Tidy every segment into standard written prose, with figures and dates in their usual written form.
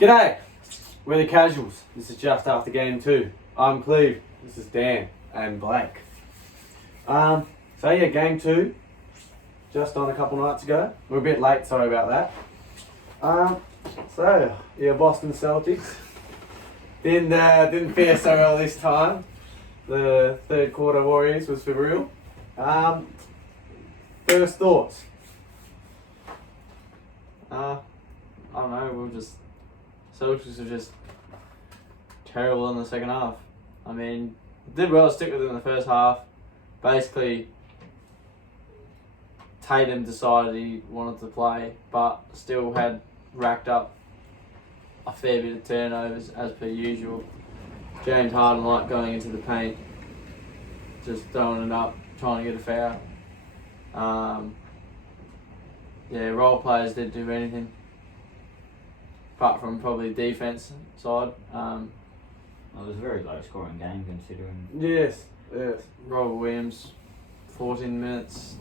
G'day, we're the Casuals. This is just after game 2. I'm Cleve, this is Dan and Blake. So yeah, game 2, just on a couple nights ago. We're a bit late, sorry about that. So yeah, Boston Celtics didn't fare so well this time. The third quarter Warriors was for real. First thoughts? I don't know, Celtics were just terrible in the second half. I mean, did well to stick with it in the first half. Basically, Tatum decided he wanted to play, but still had racked up a fair bit of turnovers as per usual. James Harden liked going into the paint, just throwing it up, trying to get a foul. Role players didn't do anything, apart from probably defense side. It was a very low scoring game considering. Yes. Robert Williams, 14 minutes.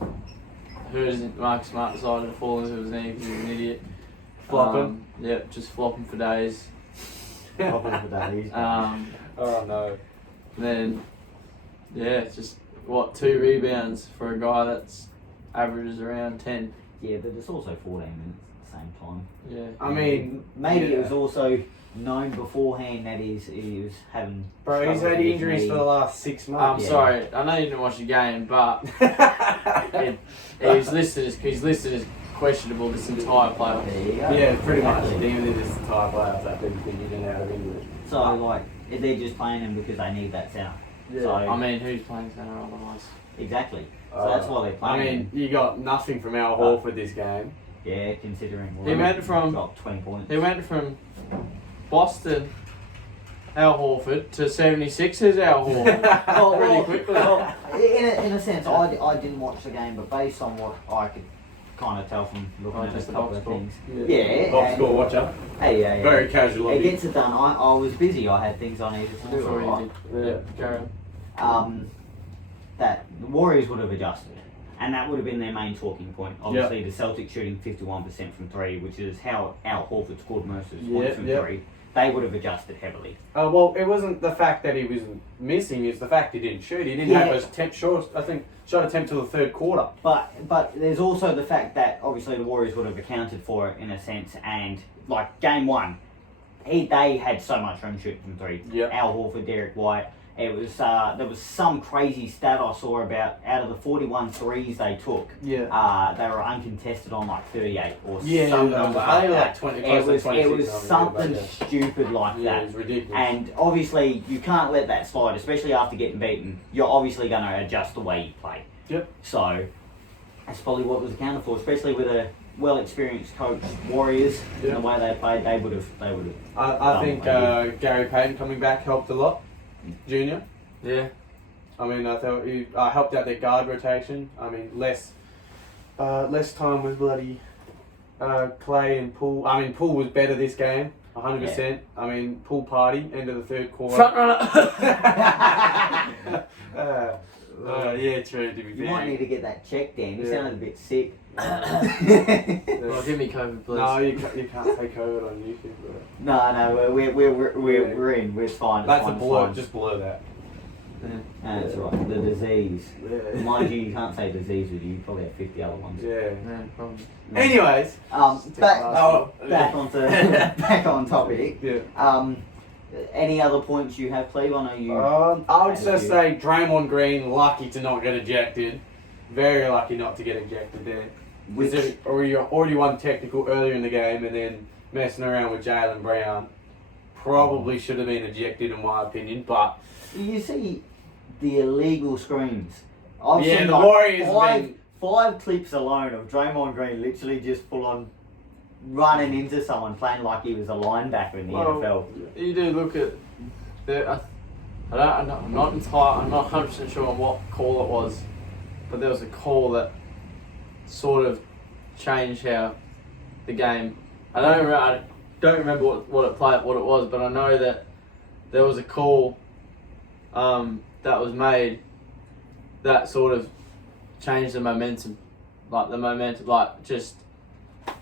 Marcus Smart decided to fall into his knee because he was an idiot. Flopping? Just flopping for days. Flopping for days. Oh no. Then, just 2 rebounds for a guy that's averages around 10. Yeah, but it's also 14 minutes at the same time. Yeah. I mean, maybe yeah. it was also known beforehand that he was having. Bro, he's had injuries for the last 6 months. I'm sorry, I know you didn't watch the game, but he's listed as questionable this entire playoff. There you go. Yeah, pretty much. Exactly. Even in this entire playoffs, that people think in and out of injury. So they're just playing him because they need that center. Yeah. So, I mean, who's playing center otherwise? exactly. So that's why they're playing. I mean, you got nothing from Al Horford this game. Yeah, considering He went from got 20 points. He went from Boston Al Horford to 76ers Al Horford pretty quickly. In a sense, I didn't watch the game, but based on what I could kind of tell from looking at just a the couple box of score. things. Yeah. Box and- score watcher. Hey, yeah. Very casual of It you. gets it done. I was busy. I had things I needed to I'm do. sure right? he did. Yeah. Carry on. That the Warriors would have adjusted, and that would have been their main talking point. Obviously, the Celtics shooting 51% from 3, which is how Al Horford scored most of his points from 3. They would have adjusted heavily. Well, it wasn't the fact that he was missing; it's the fact he didn't shoot. He didn't have a shot attempt till the third quarter. But there's also the fact that obviously the Warriors would have accounted for it in a sense, and like game 1, they had so much room shooting from 3. Yep. Al Horford, Derek White. It was there was some crazy stat I saw about out of the 41 threes they took. Yeah. They were uncontested on like 38 or Yeah, some they number were like like that. 20, It was 26, something yeah. stupid like Yeah, that. it was ridiculous. And obviously you can't let that slide, especially after getting beaten. You're obviously going to adjust the way you play. Yep. So that's probably what was accounted for, especially with a well-experienced coach, Warriors, and the way they played. They would have. I think Gary Payton coming back helped a lot. Junior. Yeah. I mean, I thought he helped out their guard rotation. I mean, less time with bloody Clay and Poole. I mean, Poole was better this game, 100%. Yeah. I mean, Poole party, end of the third quarter. Front runner. Yeah, true, to be You fair. might need to get that checked, Dan. You Yeah. sounded a bit sick. Well, give me COVID, please. No, you can't say COVID on YouTube. But No, we're in. It's fine. that's it's a fine, blur, it's just blur that. fine. That's right. The disease. Yeah. Mind you, you can't say disease with you. You probably have 50 other ones. Yeah. Yeah, probably. Anyways. Back on topic. Yeah. Any other points you have, Cleve? I know you. I would just say Draymond Green, lucky to not get ejected. Very lucky not to get ejected there. Which, Already won technical earlier in the game and then messing around with Jaylen Brown. Probably should have been ejected in my opinion, but... you see the illegal screens. I've Yeah, seen the like Warriors five clips alone of Draymond Green literally just full on running into someone playing like he was a linebacker in the NFL. You do look at I'm not 100% sure on what call it was, but there was a call that sort of changed how the game. I don't remember what it was, but I know that there was a call that was made that sort of changed the momentum, like just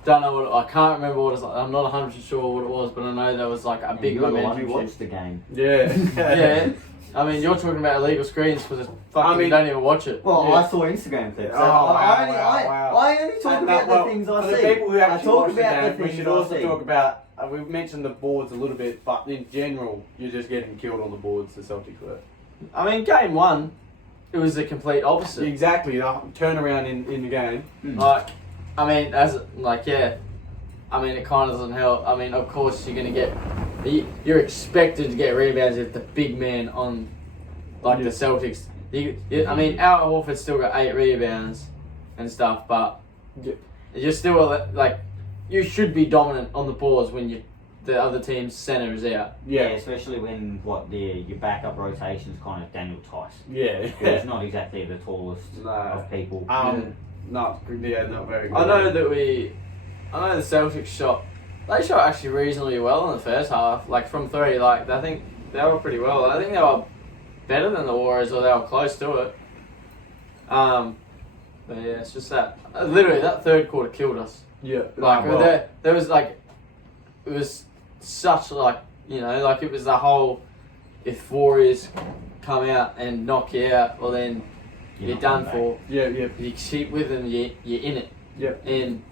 don't know what I can't remember what it was like. I'm not 100% sure what it was, but I know there was like a big You're the one momentum who shift. watched the game. Yeah. Yeah. I mean, you're talking about illegal screens because you don't even watch it. Well, Yeah. I saw Instagram clips. So Oh, I only talk about the things I for see. the people who I actually talk watch the about the game, we things should I also see. talk about. We've mentioned the boards a little bit, but in general, you're just getting killed on the boards. The Celtics were. I mean, game one, it was the complete opposite. Exactly, the turnaround in the game. Like, I mean, I mean, it kind of doesn't help. I mean, of course, you're expected to get rebounds if the big man on, like the Celtics. I mean, Al Horford's still got 8 rebounds and stuff, but you're still like, you should be dominant on the boards when the other team's center is out. Yeah, especially when your backup rotation's kind of Daniel Tice. Yeah, He's not exactly the tallest of people. not very good. I know the Celtics shot. They shot actually reasonably well in the first half, like from 3. Like I think they were pretty well. I think they were better than the Warriors, or they were close to it. But yeah, it's just that literally that third quarter killed us. Yeah, Like there was like, it was such like, like it was the whole, if Warriors come out and knock you out, well then you're done for. Yeah. You keep with them, you're in it. Yep. And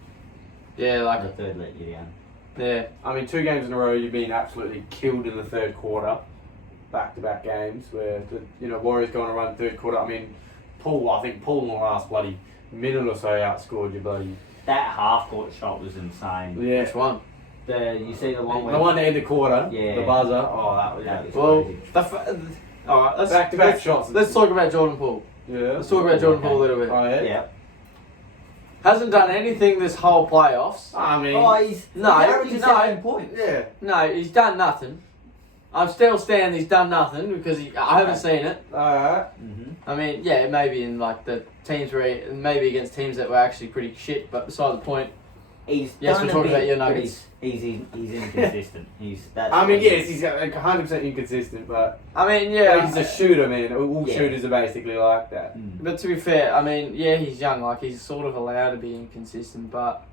yeah, like The third let you down. yeah. I mean, 2 games in a row, you've been absolutely killed in the third quarter. Back-to-back games where the Warriors go on a run third quarter. I mean, I think Paul in the last bloody minute or so outscored you bloody. That half-court shot was insane. Yeah. Which one? You see the one The one at the quarter, Yeah. the buzzer. Oh, that was Well, crazy. all right. Let's Back-to-back shots. Let's talk about Jordan Poole. Yeah. Let's talk about Jordan Poole a little bit. Oh yeah. Yeah. Hasn't done anything this whole playoffs. I mean, He's No, averaging no. 7 points. yeah. No, he's done nothing. I'm still standing. He's done nothing because I haven't seen it. Alright. Mm-hmm. I mean, yeah, maybe in like the teams maybe against teams that were actually pretty shit. But beside the point, He's Yes, done we're a talking bit, about your but Nuggets. He's inconsistent. I mean, yes, he's 100% inconsistent, but I mean, yeah, he's a shooter, man. All Yeah. shooters are basically like that. Mm. But to be fair, I mean, yeah, he's young. Like he's sort of allowed to be inconsistent, but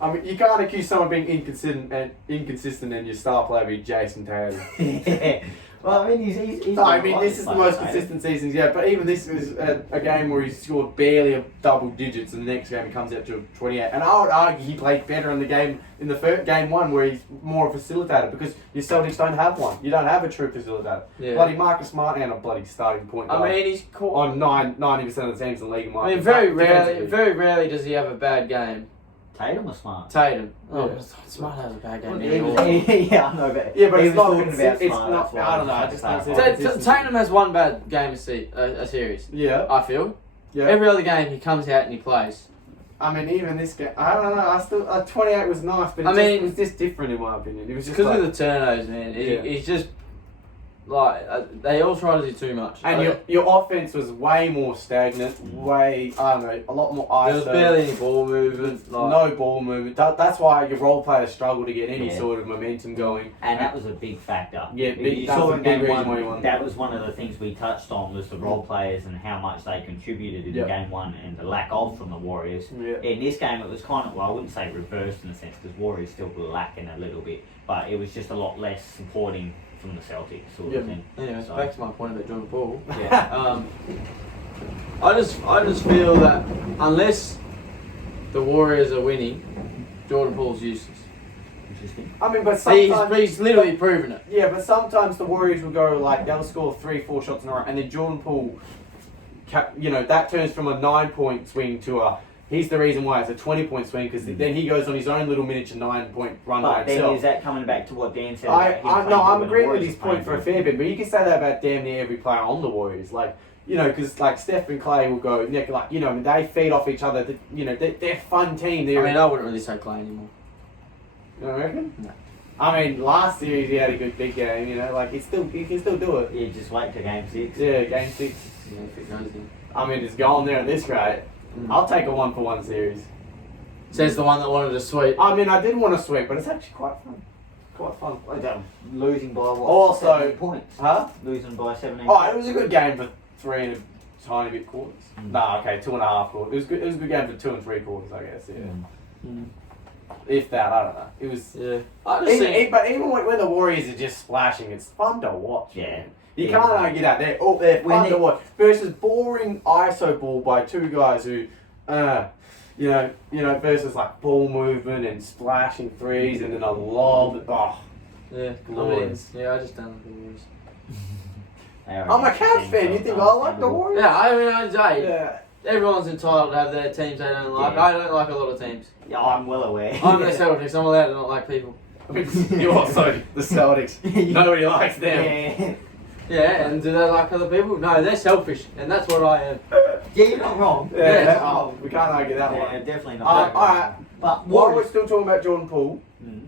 I mean, you can't accuse someone of being inconsistent and your star player be Jason Taylor. Yeah. Well, I mean, he's No, I mean, this is the most consistent seasons, yeah, but even this was a game where he scored barely a double digits, and the next game he comes out to 28. And I would argue he played better in the game, in the first game one, where he's more of a facilitator, because your Celtics don't have one. You don't have a true facilitator. yeah. Bloody Marcus Smart and a bloody starting point guard I mean, he's caught. on 90% of the teams in the league. I mean, very rarely does he have a bad game. Tatum or Smart? Tatum. Oh, Yeah. Smart has a bad game. Yeah, I know, but Yeah, but he it's was not. talking about It's Smart, not. that's why I don't know. I had just to don't see clarify. it. Tatum has one bad game a series. Yeah. I feel. Yeah. Every other game he comes out and he plays. I mean, even this game, I don't know. I still 28 was nice, but it was just different in my opinion. It was just Because like, of the turnovers, man. Yeah. He's just like they all try to do too much. and your offense was way more stagnant. Way I don't know, a lot more ISO. there was barely any ball movement. Like, no ball movement. That's why your role players struggle to get any Yeah. sort of momentum going. And that was a big factor. Yeah, You that's saw a in big game reason why one, you won. that was one of the things we touched on was the role players and how much they contributed in Yep. game one and the lack of from the Warriors. Yeah. In this game, it was kind of, well, I wouldn't say reversed in a sense because Warriors still were lacking a little bit, but it was just a lot less supporting from the Celtics sort Yeah. of thing. Anyways, So- back to my point about Jordan Poole. Yeah. I just feel that unless the Warriors are winning, Jordan Poole's useless. Interesting. I mean, but sometimes He's literally proven it. yeah, but sometimes the Warriors will go like they'll score 3-4 shots in a row, and then Jordan Poole, that turns from a 9-point swing to a. He's the reason why it's a 20-point swing because then he goes on his own little miniature 9-point run by But then himself. is that coming back to what Dan said about him playing No, good I'm when the agreeing with Warriors his are playing point for a good? fair bit, but you can say that about damn near every player on the Warriors. Like, because like Steph and Clay will go, they feed off each other. They're a fun team. I mean, I wouldn't really say Clay anymore. You reckon? No. I mean, last series he had a good big game. He can still do it. Yeah, just wait till game 6. Yeah, game 6. Yeah, if it goes in. I mean, it's going there at this rate. I'll take a 1-for-1 series. Says the one that wanted to sweep. I mean, I did want to sweep, but it's actually quite fun. Quite fun. Losing by what? Also- 17 points. Huh? Losing by 17 Oh, it was a good game for 3 and a tiny bit quarters. Mm. Nah, okay, 2.5 quarters. It was good. It was a good game for 2 and 3 quarters, I guess. Yeah. If that, I don't know. It was. Yeah. I just think. But even when the Warriors are just splashing, it's fun to watch. Yeah. Man. You can't argue that. They're fun to watch. Versus boring ISO ball by two guys who, versus like ball movement and splashing threes and then a lob. Oh, Yeah. glorious. I just don't like the Warriors. I'm a Cavs fan. You think I like the Warriors? Yeah, I mean, I'd say Yeah. everyone's entitled to have their teams they don't like. Yeah. I don't like a lot of teams. Yeah, I'm well aware. I'm the Celtics. I'm allowed to not like people. You're also the Celtics. Nobody likes them. Yeah. Yeah, and do they like other people? No, they're selfish, and that's what I am. Yeah, you're not wrong. Yeah. Oh, we can't argue that Yeah, one. definitely not. Alright. But While we're Warriors. still talking about Jordan Poole, Mm.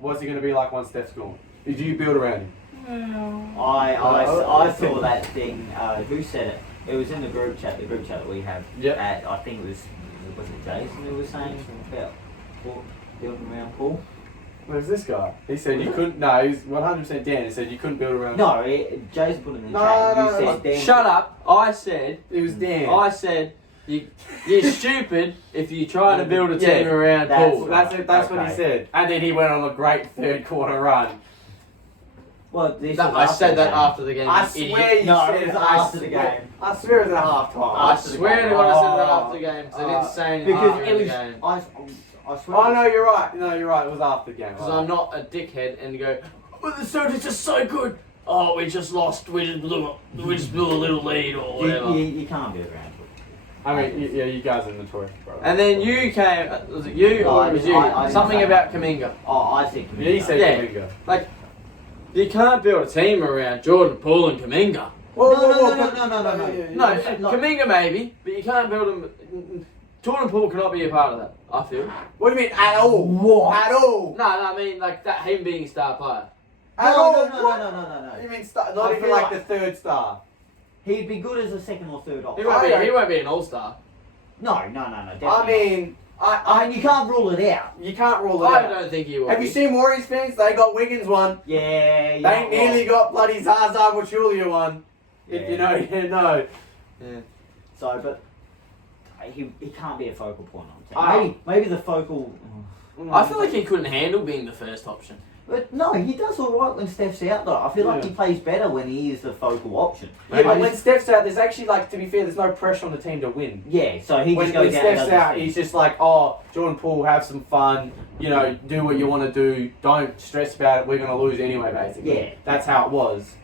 what's he going to be like once Steph's gone? Did you build around him? I saw that thing. Who said it? It was in the group chat that we have. Yep. I think it was it Jason who was saying about building around Paul? Where's this guy? He said you couldn't. No, he's 100% Dan. He said you couldn't build around. No, Jason put it in the No, chat. no, You no, said Dan. Shut up! I said. It was Dan. I said. You're stupid if you try to build a Yeah, team around that's Paul. That's it. That's what he Okay. said. And then he went on a great third quarter run. Well, this That- was I said that the after the game. I you swear idiot. you No, said it was I after the swear- game. I swear it was at halftime. I after the swear to game. God I said that Oh. after the game because I didn't say anything Because after it the was. game. I swear. Oh no, you're right. No, you're right. It was after the game. Because I'm not a dickhead and go, oh, the Celtics are so good. Oh, we just lost. We just blew a little lead or whatever. You can't build around Paul. I mean, yeah, you guys are notorious, bro. And then you came. Was it you No, or I it was didn't- you? I didn't Something say about that. Kuminga. Oh, I said. Yeah, you said Yeah. Kuminga. You can't build a team around Jordan Poole and Kuminga. Whoa, No, Kuminga maybe, but you can't build him. Jordan Poole cannot be a part of that. I feel. What do you mean at all? What? At all? No, I mean like that him being a star player. At all? No. You mean not I even feel like like- the third star? He'd be good as a second or third He option. won't be an all star. No, definitely. I mean, I mean, you can't rule it out. you can't rule it I out. don't think he will. Have you seen Warriors fans? They got Wiggins one. Yeah, They nearly got bloody Zaza Pachulia one. If you know, you know. Yeah. So, but he can't be a focal point Ah. on the team. Maybe the focal. I feel like he couldn't handle being the first option. But no, he does all right when Steph's out though. I feel like Yeah. he plays better when he is the focal option. Yeah, but I when just- Steph's out, there's actually like, to be fair, there's no pressure on the team to win. yeah, so he When just goes out and Steph's does out, his thing. he's just like, oh, Jordan Poole, have some fun. You know, do what you want to do. Don't stress about it. We're gonna lose anyway, basically. Yeah. That's how it was.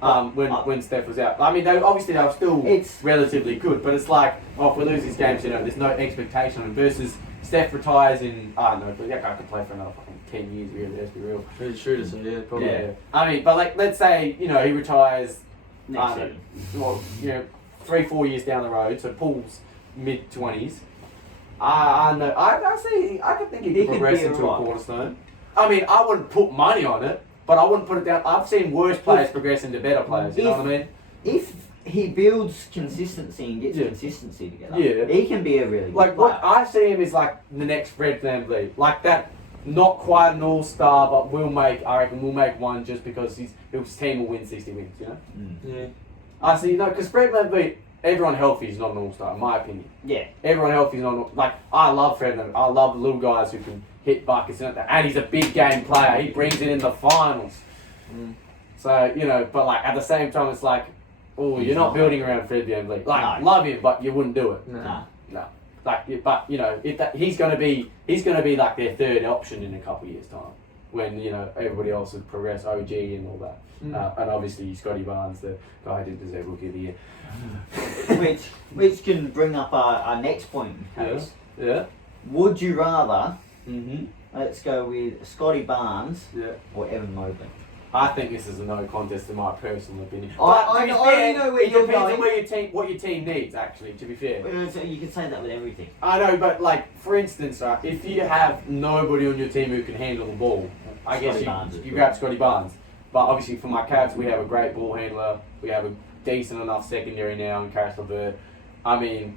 When Steph was out. I mean, they were still It's- relatively good, but it's like, oh, if we lose these games, you know, there's no expectation on it. Versus Steph retires in, I don't know, but that guy could play for another fucking 10 years, really, let's be real. He's a shooter, so yeah, probably. Yeah. I mean, but like, let's say, you know, he retires, Next I don't season. know, well, you know, 3-4 years down the road, so Poole's mid-20s. I know, I could think he He could could progress be into a alright. cornerstone. I mean, I wouldn't put money on it, but I wouldn't put it down. I've seen worse players progress into better players, you know what I mean? If he builds consistency and gets Yeah. consistency together, Yeah. he can be a really good Like, player. what I see him is like the next Fred VanVleet. Like that, not quite an all-star, but I reckon we'll make one just because his team will win 60 wins, you know? Yeah. I see, because Fred VanVleet, everyone healthy is not an all-star, in my opinion. Yeah. Everyone healthy is not, like, I love Fred VanVleet. I love little guys who can hit buckets and he's a big game player. He brings it in the finals. Mm. So, you know, but like at the same time, it's like, oh, He's you're not not. building around Fred VanVleet. Like, No. love him, but you wouldn't do it. No. Nah. No. Like, but you know, he's gonna be like their third option in a couple of years' time, when you know everybody else has progressed, OG and all that, Mm. and obviously Scotty Barnes, the guy who did deserve Rookie of the Year. which can bring up our next point, Case. Yeah. Would you rather, Mhm. let's go with Scotty Barnes Yeah. or Evan Mobley? I think this is a no contest in my personal opinion. I- But I to be know- I fair, know where it you're depends going. on where what your team needs. Actually, to be fair. So you can say that with everything. I know, but like for instance, right, if you have nobody on your team who can handle the ball, I guess Scotty Barnes is you good. grab Scotty Barnes. But obviously for my Cavs, we have a great ball handler. We have a decent enough secondary now in Karis LeVert. I mean,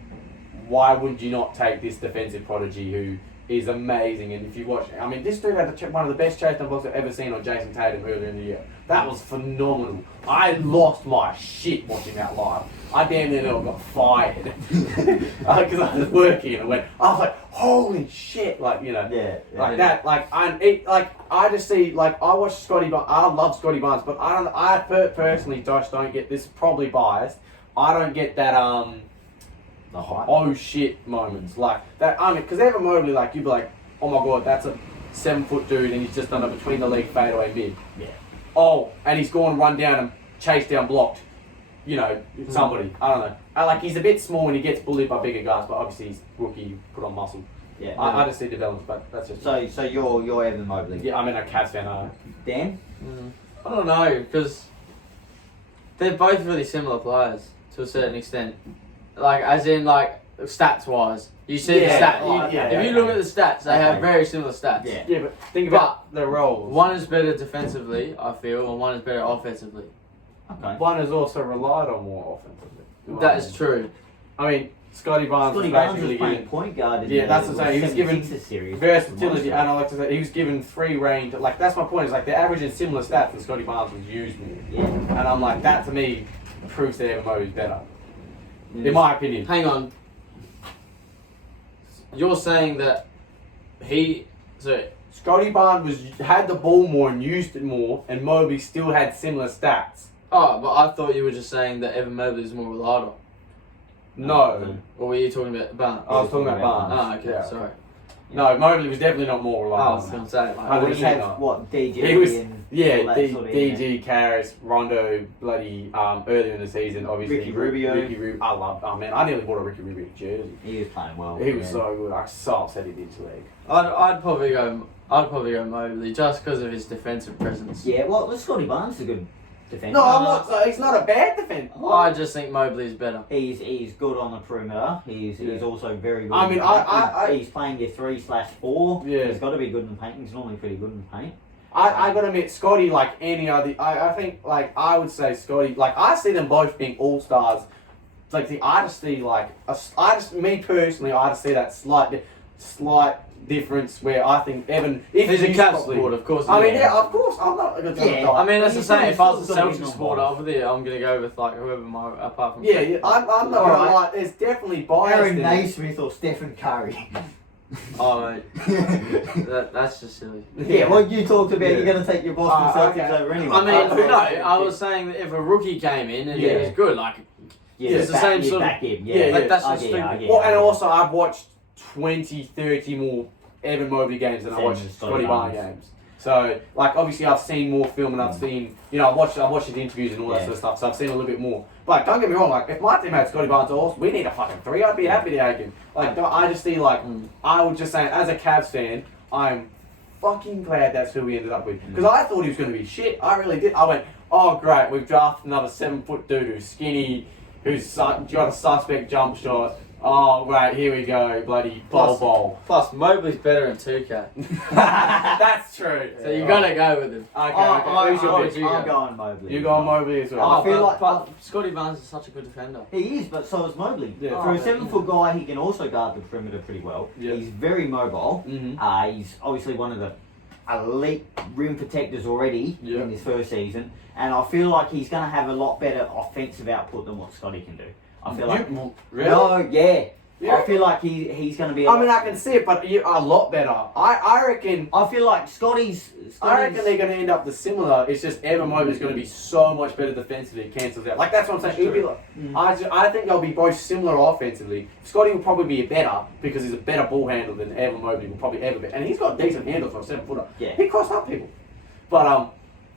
why would you not take this defensive prodigy who is amazing. And if you watch, I mean, this dude had one of the best chase down blocks I've ever seen on Jason Tatum earlier in the year. That was phenomenal. I lost my shit watching that live. I damn near got fired because I was working and I was like, holy shit, like, you know, that, like, I just see, like, I watch Scotty Barnes, I love Scotty Barnes, but I personally, Josh, don't get, this is probably biased, I don't get that, the hype. Oh shit moments, like, that, I mean, because Evan Mobley, like, you'd be like, oh my god, that's a 7-foot dude and he's just done a between the leg fadeaway mid. Yeah. Oh, and he's gone run down and chased down blocked. You know, somebody. I don't know. Like, he's a bit small when he gets bullied by bigger guys, but obviously he's rookie, put on muscle. Yeah. I just see developments, but that's just. So you're Evan Mobley. Yeah, I'm in a Cavs fan. Dan? I don't know, because they're both really similar players to a certain extent. Like, as in, like, stats wise. You see the stats. If you look at the stats, they have very similar stats. Yeah, but think about the roles. One is better defensively, I feel, and one is better offensively. Okay. One has also relied on more offensively. That is true. I mean, Scotty Barnes was was basically playing given point guard in that's what I'm saying. He was given 76ers series. versatility, and I like to say he was given free reign. Like, that's my point. Is like they're averaging similar stats, and Scotty Barnes was used more. Yeah. And I'm like, that to me proves that MMO is better, in my opinion. Hang on. You're saying that Scotty Barnes had the ball more and used it more, and Mobley still had similar stats. Oh, but I thought you were just saying that Evan Mobley is more reliable. No, Or were you talking about Barnes? I was talking about Barnes. Oh, okay, Yeah. sorry. No, Mobley was definitely not more I reliable. was going to say, like, Well, you 100% have not. what DJ He was, and all yeah, that sort of, DG, Karras, Rondo, bloody earlier in the season, obviously. Ricky Rubio. I nearly bought a Ricky Rubio jersey. He was playing well. He was so good. I so upset he did his leg. I'd probably go Mobley just because of his defensive presence. Yeah, well, Scotty Barnes is a good defender. No, I'm not. So he's not a bad defender. I just think Mobley is better. He's good on the perimeter. He's also very good. I mean, in paint. He's playing your 3/4. Yeah. He's got to be good in paint. He's normally pretty good in paint. I gotta admit, Scotty, like any other, I think, like, I would say Scotty, like, I see them both being all-stars. Like, I just see, like, me personally, I just see that slight difference where I think Evan, if He's a he's Cavs probably- supporter, of course. I mean, yeah, of course, I'm not gonna Yeah. I mean, that's the He's same. If I was a still got Celtics his supporter numbers. over there, I'm going to go with, like, whoever apart from... Yeah, I'm not gonna Alright. lie, there's definitely bias Aaron there. Naismith or Stephen Curry. Oh, mate. That's just silly. Yeah, what you talked about, Yeah. you're going to take your Boston Celtics okay. over anyway. I mean, Okay. no, I was saying that if a rookie came in and he Yeah. was good, like, yeah, it's the same sort of- back him. Yeah, like, that's I just get stupid. it, I get Well, it. and also, I've watched 20, 30 more Evan Mobley games than I Same watched as Scotty Scotty Barnes Barnes. games. So, like, obviously, I've seen more film and I've seen, you know, I've watched his interviews and all that Yeah. sort of stuff. So I've seen a little bit more. But don't get me wrong, like, if my team had Scotty Barnes or we need a fucking 3, I'd be happy to take him. Like, I just see, like, I would just say, as a Cavs fan, I'm fucking glad that's who we ended up with. Because I thought he was going to be shit. I really did. I went, oh great, we've drafted another 7-foot dude who's skinny, who's got a suspect jump shot. Oh great, here we go, bloody bowl. Plus, Mobley's better in 2K. That's true. So you got to go with him. Okay, who's your pick? I'm going Mobley. You go on Mobley as well. I feel like- but Scotty Barnes is such a good defender. He is, but so is Mobley. Yeah. For a Oh, 7-foot guy, he can also guard the perimeter pretty well. Yeah. He's very mobile. Mhm. He's obviously one of the elite rim protectors already Yeah. in his first season, and I feel like he's going to have a lot better offensive output than what Scotty can do. I feel like Really? no, yeah. Yeah. I feel like he's going to be. I mean, I can see it, but you're a lot better. I reckon. I feel like Scotty's. I reckon they're going to end up the similar. It's just Evan Mobley's going to be so much better defensively. It cancels out. Like that's what I'm saying. It'll be like, I think they'll be both similar offensively. Scotty will probably be better because he's a better ball handler than Evan Mobley will probably ever be, and he's got decent handles for a 7-footer. Yeah. He crossed up people, but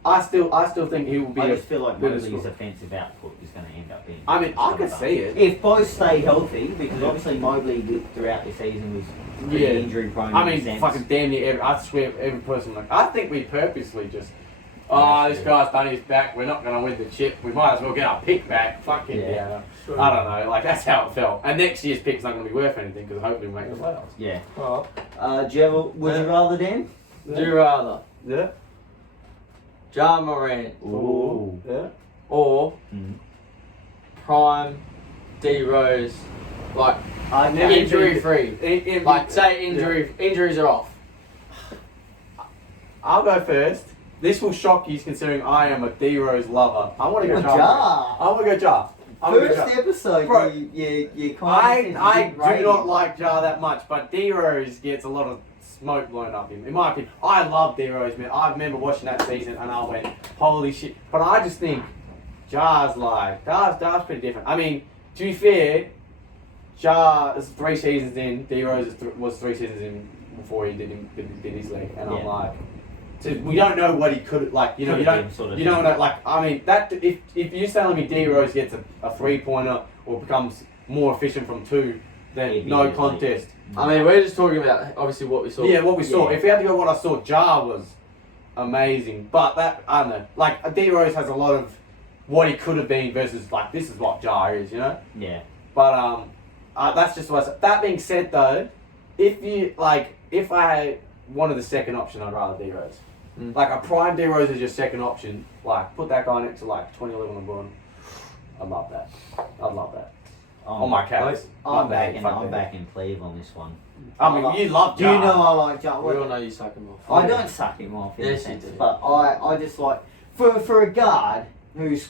I still think he will be. I just feel like good Mobley's scorer. offensive output is going to end up being. I mean, I could see it. If both stay healthy, because obviously Mobley throughout the season was pretty Yeah. injury prone. I in a mean, sense. fucking damn near I swear every person, like, I think we purposely just, this guy's done his back, we're not going to win the chip, we might as well get our pick back, fucking, Yeah. I don't know, like, that's how it felt. And next year's pick's not going to be worth anything, because hopefully we make the playoffs. Yeah. Well, Do you ever, would you rather, Dan? do you rather Yeah? Ja Morant Yeah? or Mm. prime D Rose like Okay. injury free. Like say injuries are off. I'll go first. This will shock you considering I am a D-Rose lover. I want to go Jar. I want to go Jar. I'm gonna go First Jar. episode, Bro, you kind of I do not like Jar that much, but D-Rose gets a lot of smoke blown up him. In my opinion, I love D-Rose, man. I remember watching that season and I went, holy shit. But I just think Jar's pretty different. I mean, to be fair, Jar is 3 seasons in, D-Rose was 3 seasons in before he did his leg, and I'm like, so we don't know what he could like. You know, you don't know. Like, I mean, that if you're telling me D-Rose gets a 3-pointer or becomes more efficient from 2, then no contest. I mean, we're just talking about obviously what we saw. Yeah, what we saw. If we had to go what I saw, Jar was amazing. But that, I don't know. Like, D-Rose has a lot of what he could have been versus, like, this is what Jar is, you know? Yeah. But, that's just what I said. That being said, though, if I wanted the second option, I'd rather D-Rose. Like, a prime D-Rose is your second option. Like, put that guy next to, like, 2011 LeBron. I'd love that. On my Cavs. I'm back in Cleve on this one. I mean, you love Do you Jar. know I like Jar? We all know you suck him off. I don't suck him off in a Yes, sense, you do. but I just like for a guard who's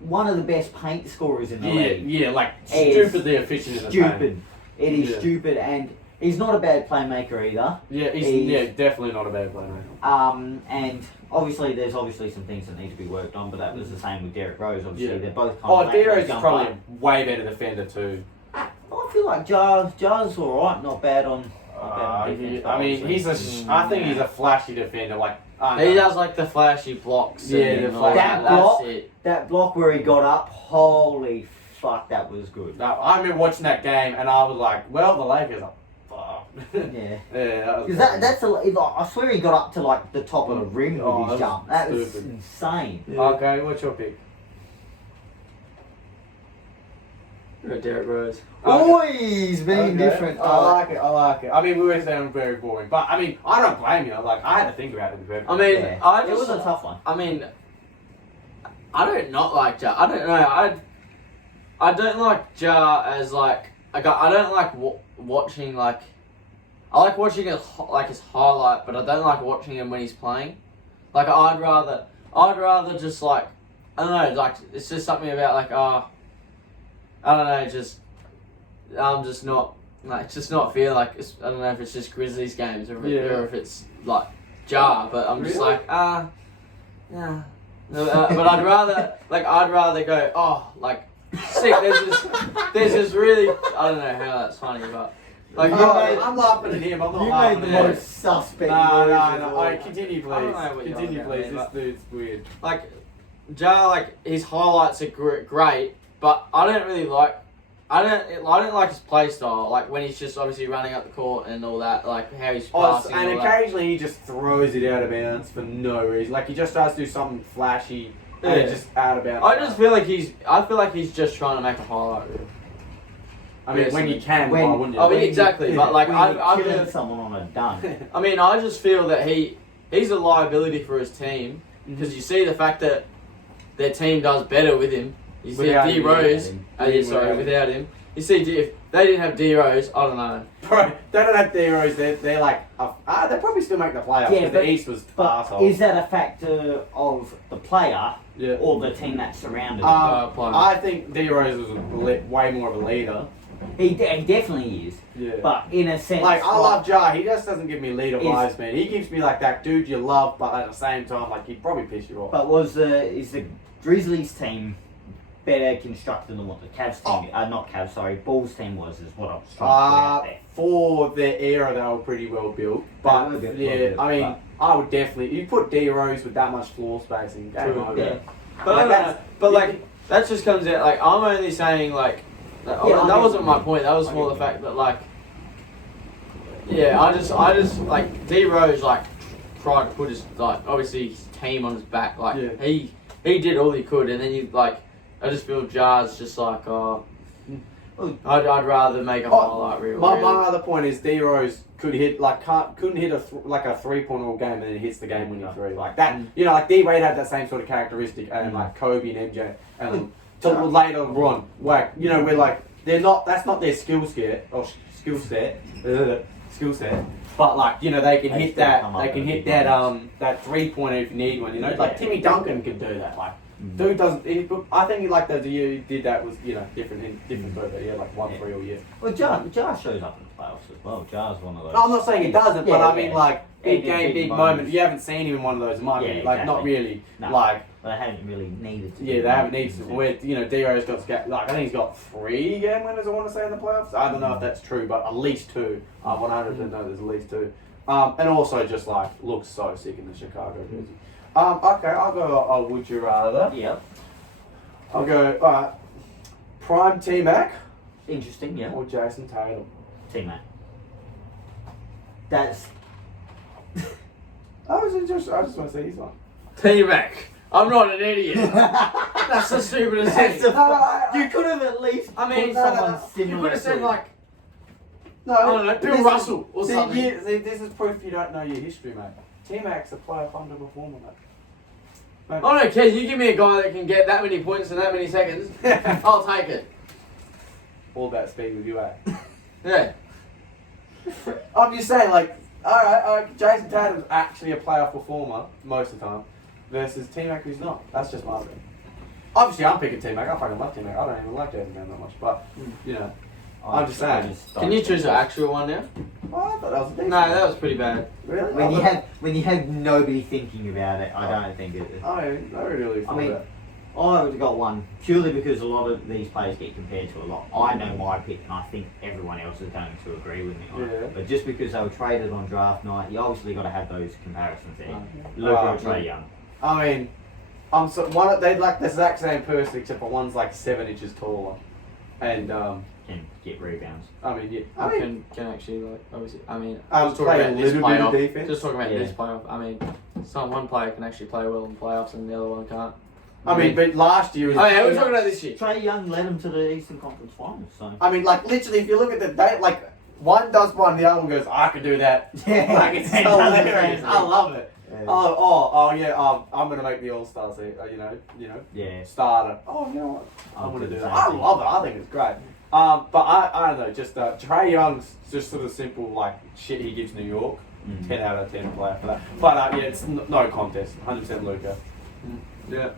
one of the best paint scorers in the league. Yeah, like It's stupidly efficient in the Stupid. paint. It is stupid, and he's not a bad playmaker either. Yeah, he's definitely not a bad player. And obviously there's some things that need to be worked on, but that was the same with Derrick Rose. Obviously, they're both kind of D-Rose is probably a way better defender too. I feel like Jar's all right, not bad on defense. I mean, I think he's a flashy defender. Like, he does like the flashy blocks. Yeah, and the all that that. block. That's it. That block where he got up, holy fuck, that was good. No, I remember watching that game and I was like, well, the Lakers are fucked. Yeah. Yeah, Because I swear he got up to like the top of the rim with his jump. That was stupid. insane. Yeah. Okay, what's your pick? Derrick Rose. Oh, he's being different. I like it. I mean, we were saying very boring, but I mean, I don't blame you. Like, I had to think about it. I mean, yeah. It was a tough one. I mean, I don't not like Jar. I don't know. I don't like Jar as like I don't like watching like. I like watching it like his highlight, but I don't like watching him when he's playing. Like I'd rather just like I don't know. Like it's just something about like I don't know. Just I'm just not like just not feeling like I don't know if it's just Grizzlies games or if it's like Jar, but I'm just like yeah. But I'd rather go like sick. There's this really I don't know how that's funny, but like I'm laughing at him. I'm not laughing You made the at him. most suspect. No. All Alright, continue, I don't please. know what you're Continue, talking please. about, This dude's weird. like Jar like his highlights are great, but I don't really like. I don't like his play style. Like when he's just obviously running up the court and all that. Like how he's passing. And and all that. occasionally he just throws it out of bounds for no reason. Like he just tries to do something flashy and it's just out of bounds. I just feel like he's just trying to make a highlight reel. I mean, when you can, why wouldn't you? I mean, exactly. But like, I killing someone on a dunk. I mean, I just feel that he's a liability for his team because you see the fact that their team does better with him. You see D Rose. Without him. You see, if they didn't have D Rose, I don't know. Bro, they don't have D Rose. They're like, they probably still make the playoffs. Yeah, but the East was arsehole. Is that a factor of the player or the team that's surrounded him? I think D Rose was way more of a leader. He definitely is. Yeah. But in a sense, like I love Jar. He just doesn't give me leader vibes, man. He gives me like that dude you love, but at the same time, like he'd probably piss you off. But is the Grizzlies team better constructed than what the Cavs team, Bulls team was, is what I was trying to put out there. For their era, they were pretty well built. But I would definitely, you put D Rose with that much floor spacing, game over. Yeah. But that just comes out, like, I'm only saying, like, that wasn't my point, that was more the fact that, like, I just, like, D Rose, like, tried to put his, like, obviously his team on his back, like, he did all he could, and then you, like, I just feel Jar's just like, I'd rather make a highlight reel. My other point is D Rose couldn't hit a 3-point all game and then he hits the game winning three like that. You know, like D Wade had that same sort of characteristic, and like Kobe and MJ, and till later on, like where like they're not. That's not their skill set or skill set. Skill set. But like they can hit that. They can hit that that 3-pointer if you need one. Like Timmy Duncan can do that. Like dude doesn't. I think like the year he did that was different though. But he had like 1-3 all year. Well, Jar shows up in the playoffs as well. Jar's one of those. No, I'm not saying he doesn't, but I mean like big Yeah, game, big big moments. moment. You haven't seen him in one of those, in my opinion. Like not exactly. really. No. Like. They haven't really needed to. Yeah, they haven't needed to. Where D'Ro's got I think he's got 3 game winners. I want to say in the playoffs. I don't know if that's true, but at least 2. I 100% know there's at least 2. And also just like looks so sick in the Chicago jersey. Okay, I'll go. Would you rather? Yep. I'll go. Prime T-Mac Interesting. Yeah. or Jason Tatum. T-Mac. That's. I just want to see his one. T-Mac. I'm not an idiot. That's the stupidest thing. You could have at least. I mean, put someone you similar. could have said to- like, No, I don't know, Bill Russell or something. This is proof you don't know your history, mate. T-Mac's a player underperformer, mate. I don't care. You give me a guy that can get that many points in that many seconds, I'll take it. All about speed with you, eh? Yeah. I'm just saying, like, alright, Jason Tatum's actually a playoff performer most of the time, versus T-Mac who's not. That's just my opinion. Obviously, I'm picking T-Mac. I fucking love T-Mac. I don't even like Jason Tatum that much, but, I'm just saying. Can you choose an actual one now? Oh, I thought that was a decent No, that was pretty bad. Really? When you have nobody thinking about it, I don't think it. I really thought that. I would have got one purely because a lot of these players get compared to a lot. I know my pick, and I think everyone else is going to agree with me on it. Yeah. But just because they were traded on draft night, you obviously got to have those comparisons there. Luka Wow. or Trae Young. I mean, they'd like the exact same person, except for one's like 7 inches taller, and Can get rebounds. I mean, yeah, I can actually like obviously. I mean, just talking play a about this little bit of playoff. defense. Just talking about Yeah. this playoff. I mean, one player can actually play well in playoffs and the other one can't. I mean, but last year was. Oh yeah, we're talking about this year. Trae Young led them to the Eastern Conference Finals. So. I mean, like literally, if you look at the date, like one does one, the other one goes, I could do that. Yeah. Like it's It doesn't hilarious. change. I love it. Yeah. Oh yeah. I'm gonna make the All Stars. Yeah. Starter. Oh, you know what? I'm I'll gonna do do the that. same I thing. love it. I think it's great. But I don't know. Just Trae Young's just sort of simple like shit he gives New York. 10 out of 10 player for that. But yeah, it's no contest. 100% Luka. Yeah,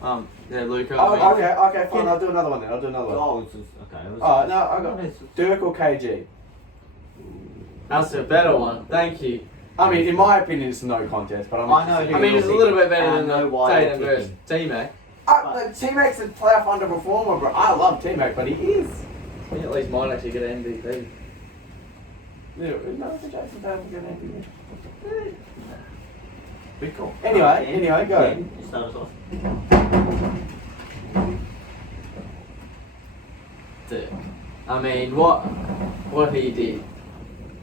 Luka. Oh, okay, fine. I'll do another one then. Oh, it's just, okay. It was, No, I got Dirk or KG. That's a better one. Thank you. I mean, in my opinion, it's no contest. But I know I mean, it's a little bit better than I know the why you're Tatum versus picking. T-Mac. T-Mac's a playoff underperformer, bro. I love T-Mac, but he is. He at least might actually get an MVP. Yeah, no, Jason Tatum get an MVP. Be cool. Anyway, go. Yeah, you start us off. I mean, what he did,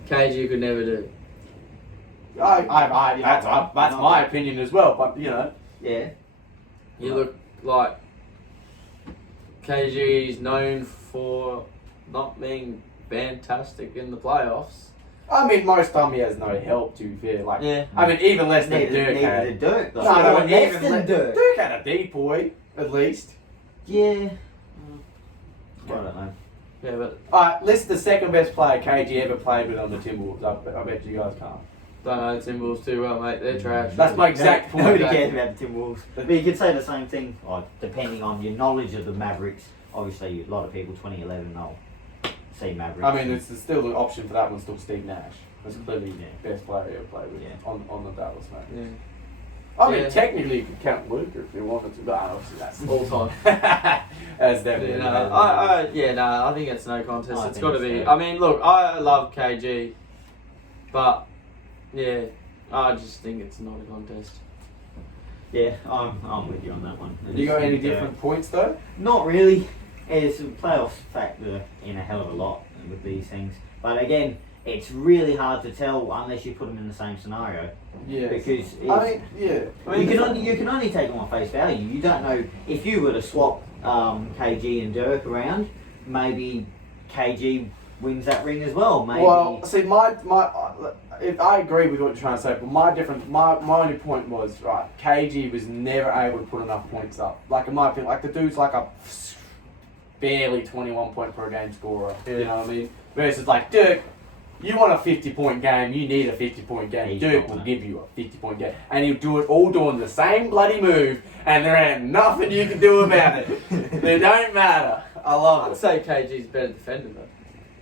KG could never do. That's my opinion as well. But Yeah. You look like KG is known for not being fantastic in the playoffs. I mean, most time he has no help. To be fair, like Yeah. I mean, even less than Dirk Neither had. did Dirk, though. No, Less even than Dirk. Dirk had a decoy at least. Yeah. I don't know. Yeah, but Alright, list the second best player KG ever played with on the Timberwolves. I bet you guys can't. don't know the Timberwolves too well, mate. They're trash. That's my exact point. Nobody mate. cares about the Timberwolves. But you could say the same thing, depending on your knowledge of the Mavericks. Obviously, a lot of people 2011 know see Mavericks. I mean, it's still an option for that one. Still Steve Nash. That's clearly the best player he ever played with on the Dallas, mate. Yeah. I mean, Yeah. technically you could count Luka if you wanted to, but obviously that's All time. that's definitely. I think it's no contest. I It's think got to it's be. fair. I mean, look, I love KG, but yeah, I just think it's not a contest. Yeah, I'm with you on that one. I You just got any think, different points though? Not really. It's a playoffs factor in a hell of a lot with these things. But again, it's really hard to tell unless you put them in the same scenario. Yeah. Because you can only take them on face value. You don't know if you were to swap KG and Dirk around, maybe KG wins that ring as well. Maybe. Well, see, if I agree with what you're trying to say, but my only point was right. KG was never able to put enough points up. Like in my opinion, like the dude's like a barely 21 point per game scorer. You know what I mean? Versus like Dirk, you want a 50-point game, you need a 50-point game. He's Dirk not will that. give you a 50-point game. And he'll do it all doing the same bloody move, and there ain't nothing you can do about it. They don't matter. I love I'd it. say KG's better defender though.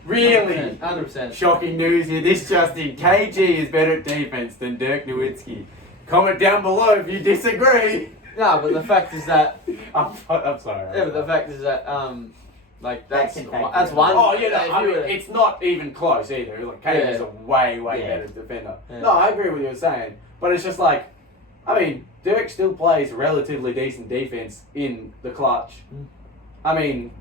Really? 100%. Shocking news here. This just in. KG is better at defense than Dirk Nowitzki. Comment down below if you disagree. No, but the fact is that I'm sorry. yeah, but the fact is that like that's That can take that's it. one. Oh, yeah, no, if I you mean, were to- it's not even close either. Like, KG is Yeah. a way Yeah. better defender. Yeah. No, I agree with you saying, but it's just like, I mean, Dirk still plays relatively decent defense in the clutch. Mm. I mean,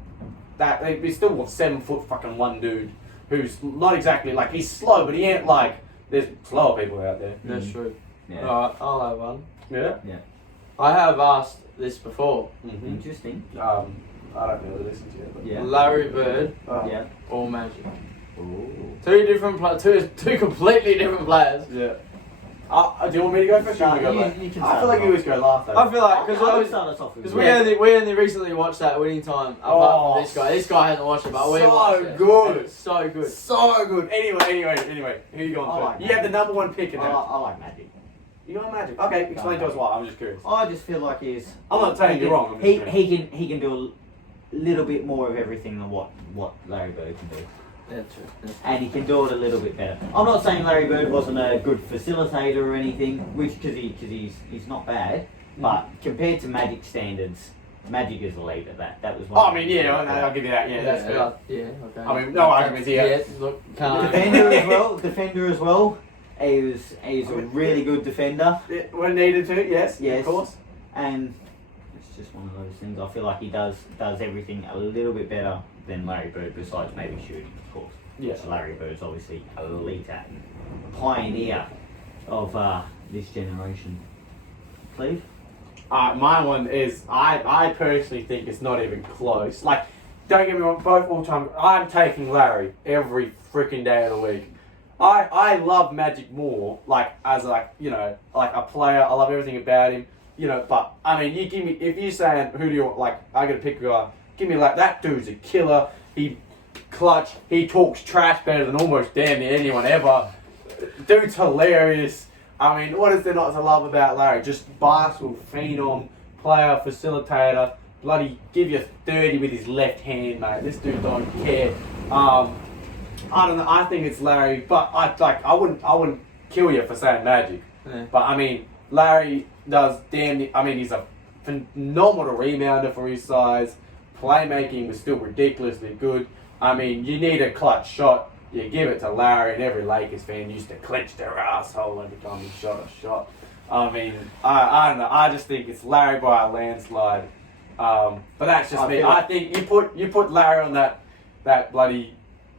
that he's still a 7 foot fucking one dude who's not exactly like he's slow, but he ain't like there's slower people out there. That's true. Yeah. Alright, I'll have one. Yeah. I have asked this before. Mm-hmm. Interesting. I don't really listen to it, but Yeah. Larry Bird Yeah. or Magic. Ooh. Two different two completely different players. Yeah. Do you want me to go first? Or you want me to go last? You can I start feel like us you always go last though. I feel like because I would start us off with we only recently watched that Winning Time. Apart Oh, from this guy. This guy hasn't watched it, but we so watched it. good. It's so good. So good. Anyway, who you going I for? like You have the number one pick in I, there. I like Magic. You got Magic. Okay, explain to us why. I'm just curious. I just feel like he's. I'm not saying you're wrong. I'm just curious. He can do a little bit more of everything than what Larry Bird can do. Yeah, true. And he can do it a little bit better. I'm not saying Larry Bird wasn't a good facilitator or anything, because he's not bad. But compared to Magic standards, Magic is a leader. That was one. Oh, I mean, yeah, I'll give you that. Yeah, that's fair. Yeah, okay. I mean, no arguments here. Yeah, look, can't. Defender as well. He's a really good defender, When needed to, yes, Yes. of course. and it's just one of those things. I feel like he does everything a little bit better than Larry Bird, besides maybe shooting, of course. Yes. So Larry Bird's obviously elite at pioneer of this generation. Cleve? My one is I personally think it's not even close. Like, don't get me wrong, both all time. I'm taking Larry every freaking day of the week. I love Magic more, like as like a player. I love everything about him, But I mean, you give me if you're saying who do you want? Like, I gotta pick a guy. Give me like that dude's a killer. He clutch. He talks trash better than almost damn near anyone ever. Dude's hilarious. I mean, what is there not to love about Larry? Just basketball phenom, player, facilitator. Bloody give you 30 with his left hand, mate. This dude don't care. I don't know. I think it's Larry, but I wouldn't kill you for saying Magic. Yeah. But I mean, Larry does damn. I mean, he's a phenomenal rebounder for his size. Playmaking was still ridiculously good. I mean, you need a clutch shot. You give it to Larry, and every Lakers fan used to clench their asshole every time he shot a shot. I mean, I don't know. I just think it's Larry by a landslide. But that's just me. I think you put Larry on that bloody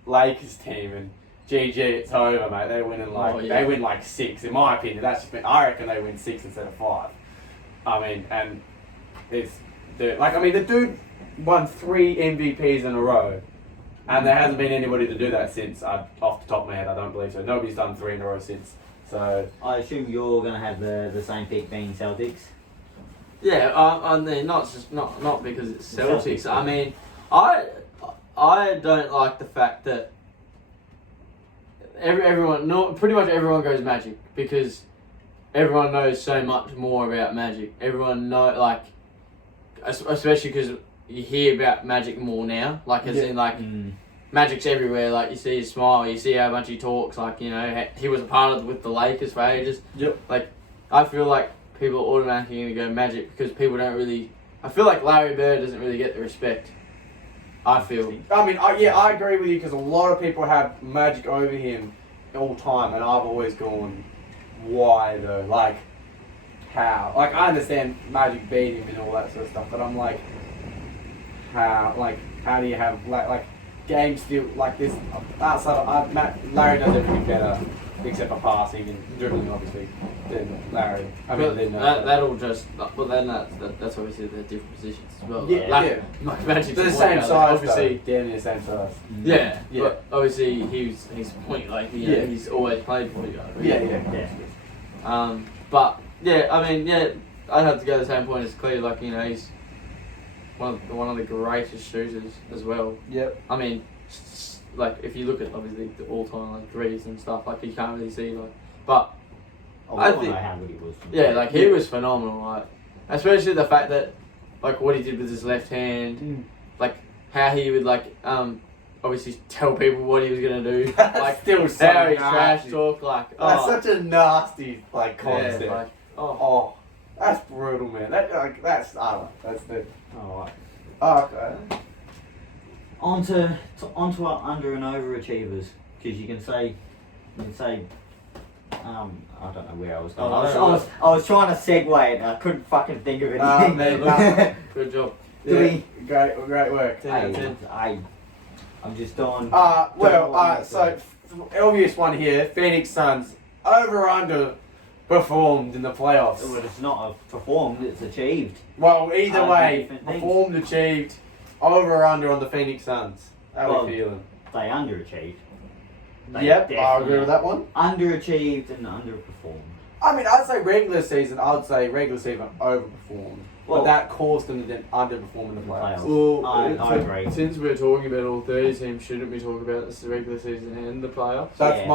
Lakers team, and GG, it's over, mate. They win they win like 6. In my opinion, that's just me. I reckon they win 6 instead of 5. I mean, and the dude won 3 MVPs in a row, and there hasn't been anybody to do that since. Off the top of my head, I don't believe so. Nobody's done 3 in a row since. So I assume you're going to have the same pick being Celtics. Yeah, I mean, not because it's Celtics. I mean, I don't like the fact that pretty much everyone goes Magic, because everyone knows so much more about Magic. Everyone especially because you hear about Magic more now. Magic's everywhere. Like, you see his smile, you see how much he talks. Like, he was a part with the Lakers for ages. Yep. Like, I feel like people are automatically going to go Magic because people don't really. I feel like Larry Bird doesn't really get the respect. I feel. I mean, I agree with you, because a lot of people have Magic over him all time, and I've always gone, why though? Like, how? Like, I understand Magic beat him and all that sort of stuff, but I'm like, how? Like, how do you have like games still like this outside of Larry does everything better except for passing and dribbling, obviously, than Larry. That'll just. Well, then that's obviously they're different positions as well. Yeah, Like Magic's they're the a point same guard, size, obviously. damn near the same size. Yeah, Yeah. but obviously he's point he's always played point guard. Really. Yeah. But yeah, I mean, I'd have to go to the same point as Cleve. Like, he's one of the greatest shooters as well. Yep. I mean, like if you look at obviously the all-time like threes and stuff, like you can't really see like, but I I don't think- know how good he was. yeah, like he was phenomenal. Like especially the fact that like what he did with his left hand, like how he would like obviously tell people what he was gonna do, That's like still so how he trash nasty. talk, like That's such a nasty like concept. yeah, like Oh, that's brutal, man. That's I don't know. That's the. Alright. Okay. Onto our under and overachievers, because you can say, I don't know where I was going. I was trying to segue and I couldn't fucking think of anything. Man, good job. Do Great work. 10 out of 10. I'm just on. So obvious one here. Phoenix Suns over or under performed in the playoffs. Well, it's not performed, it's achieved. Well, either way, different things. performed, achieved, over or under on the Phoenix Suns. How are we feeling? They underachieved. Yep, I agree with that one. Underachieved and underperformed. I mean, I'd say regular season overperformed. Well, but that caused them to then underperform in the playoffs. Well, I agree. Since we're talking about all 30 teams, shouldn't we talk about the regular season and the playoffs? That's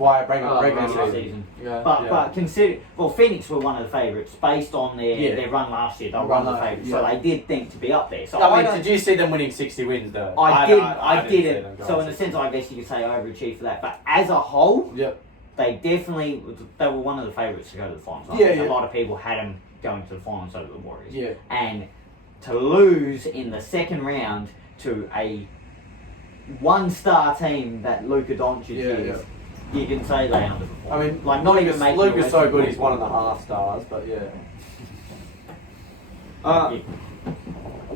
why I bring up regular right. season. Yeah. But consider, Phoenix were one of the favourites based on their run last year. They were one of the favourites, so they did think to be up there. So I mean, did you see them winning 60 wins though? I didn't see didn't. them So going in a 60. sense, I guess you could say overachieved for that. But as a whole, Yep. they were one of the favourites to go to the finals. I Yeah, think yeah. A lot of people had them going to the finals over the Warriors. Yeah. And to lose in the second round to a one-star team that Luka Doncic is, you can say they underperformed. I mean, like not even making the Luka's so Western good, he's one Conference. and a half stars, but yeah. What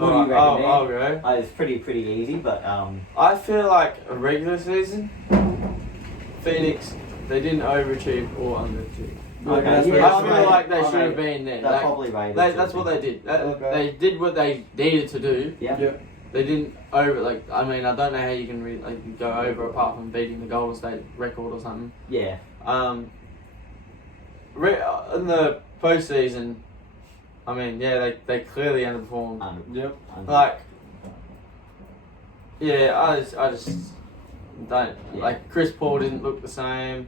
do you reckon, I'll man? go. It's pretty easy, but I feel like a regular season, Phoenix, they didn't overachieve or underachieve. Okay, I yeah, feel right. like they Okay. should have been there. they're Like, probably rated. that's what they did. They did what they needed to do. Yeah. Yeah. They didn't over I mean I don't know how you can go over apart from beating the Golden State record or something. Yeah. In the postseason, I mean they clearly underperformed. Yep. Like I just don't like Chris Paul didn't look the same.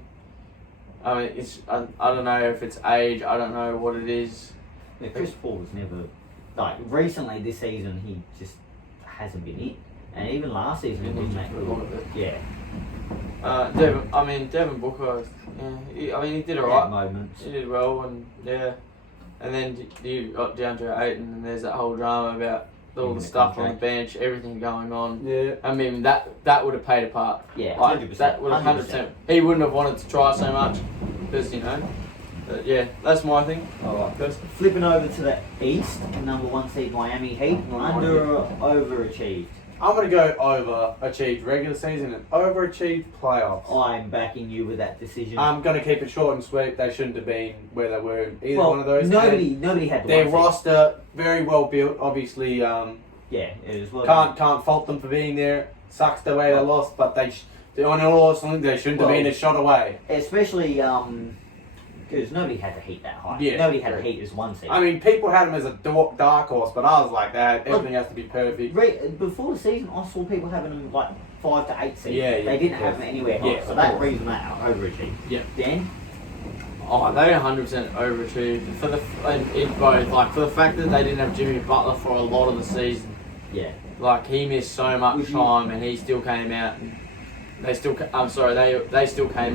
I mean I don't know if it's age. I don't know what it is. Yeah, Chris Paul was never recently this season. He just hasn't been it, and even last season he didn't make a lot of it. Yeah. Devin Booker. Yeah, he did Had alright. moments. He did well, and then you got DeAndre Ayton, and there's that whole drama about all the stuff on the bench, everything going on. Yeah. I mean that would have paid a part. Yeah, Like, 100%. that would have 100%. He wouldn't have wanted to try so much because But yeah, that's my thing. Alright. Flipping over to the East, number 1 seed Miami Heat, under or overachieved? I'm gonna go overachieved regular season and overachieved playoffs. I'm backing you with that decision. I'm gonna keep it short and sweet. They shouldn't have been where they were in either well, one of those. Nobody had the Their 1 seed. roster very well built. Obviously, Yeah, it was well. can't fault them for being there. Sucks the way they lost, but on all honestly, they shouldn't have been a shot away. Especially because nobody had the Heat that high. Yeah, Nobody had true. the Heat as 1 seed. I mean, people had them as a dark horse, but I was like that. Everything has to be perfect. Before the season, I saw people having them like 5 to 8 seed. Yeah, They didn't of have course. them anywhere Yeah, high. So of that course. reason that overachieved. Yeah. Dan? Oh, they 100% overachieved for for the fact that they didn't have Jimmy Butler for a lot of the season. Yeah. Like he missed so much time, and he still came out. And they still came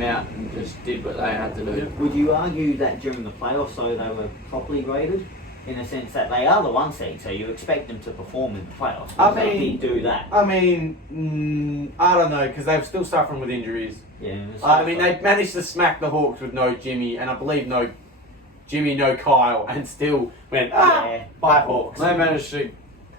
out and just did what they had to do. Would you argue that during the playoffs, though, they were properly graded? In the sense that they are the 1 seed, so you expect them to perform in the playoffs. But they did do that. I mean, I don't know, because they're still suffering with injuries. Yeah. I mean, they managed to smack the Hawks with no Jimmy, and I believe no Jimmy, no Kyle, and still went, bye Hawks.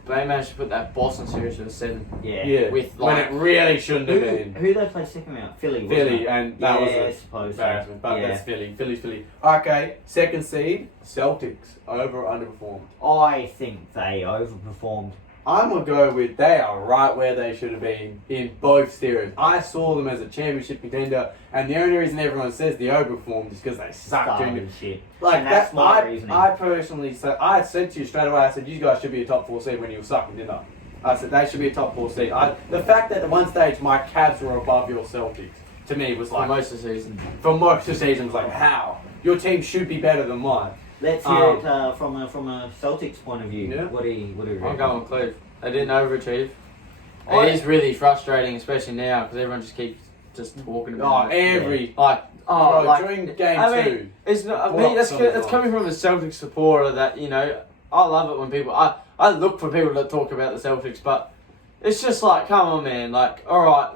They managed to put that Boston series to the 7. Yeah. When it really shouldn't have been. Who they play second round? Philly. Wasn't Philly, it? and that was I an suppose. embarrassment, but Yeah. that's Philly. Okay, second seed, Celtics, over or underperformed? I think they overperformed I'm going to go with they are right where they should have been in both series. I saw them as a championship contender, and the only reason everyone says they overperformed is because they sucked during the shit. like And that's that. my reasoning. I personally said, I said to you straight away, I said you guys should be a top 4 seed when you were sucking, didn't I said they should be a top 4 seed. The fact that at one stage my Cavs were above your Celtics to me was like For most of the season. for most of the season was like how your team should be better than mine. Let's hear it from a Celtics point of view. Yeah. What do you I'm reckon? going Cleve. They didn't overachieve. It is really frustrating, especially now, because everyone just keeps just talking about it. During game two. It's not. I Well, mean, that's sometimes. coming from a Celtics supporter. That I love it when people. I look for people that talk about the Celtics, but it's just like, come on, man. Like, all right,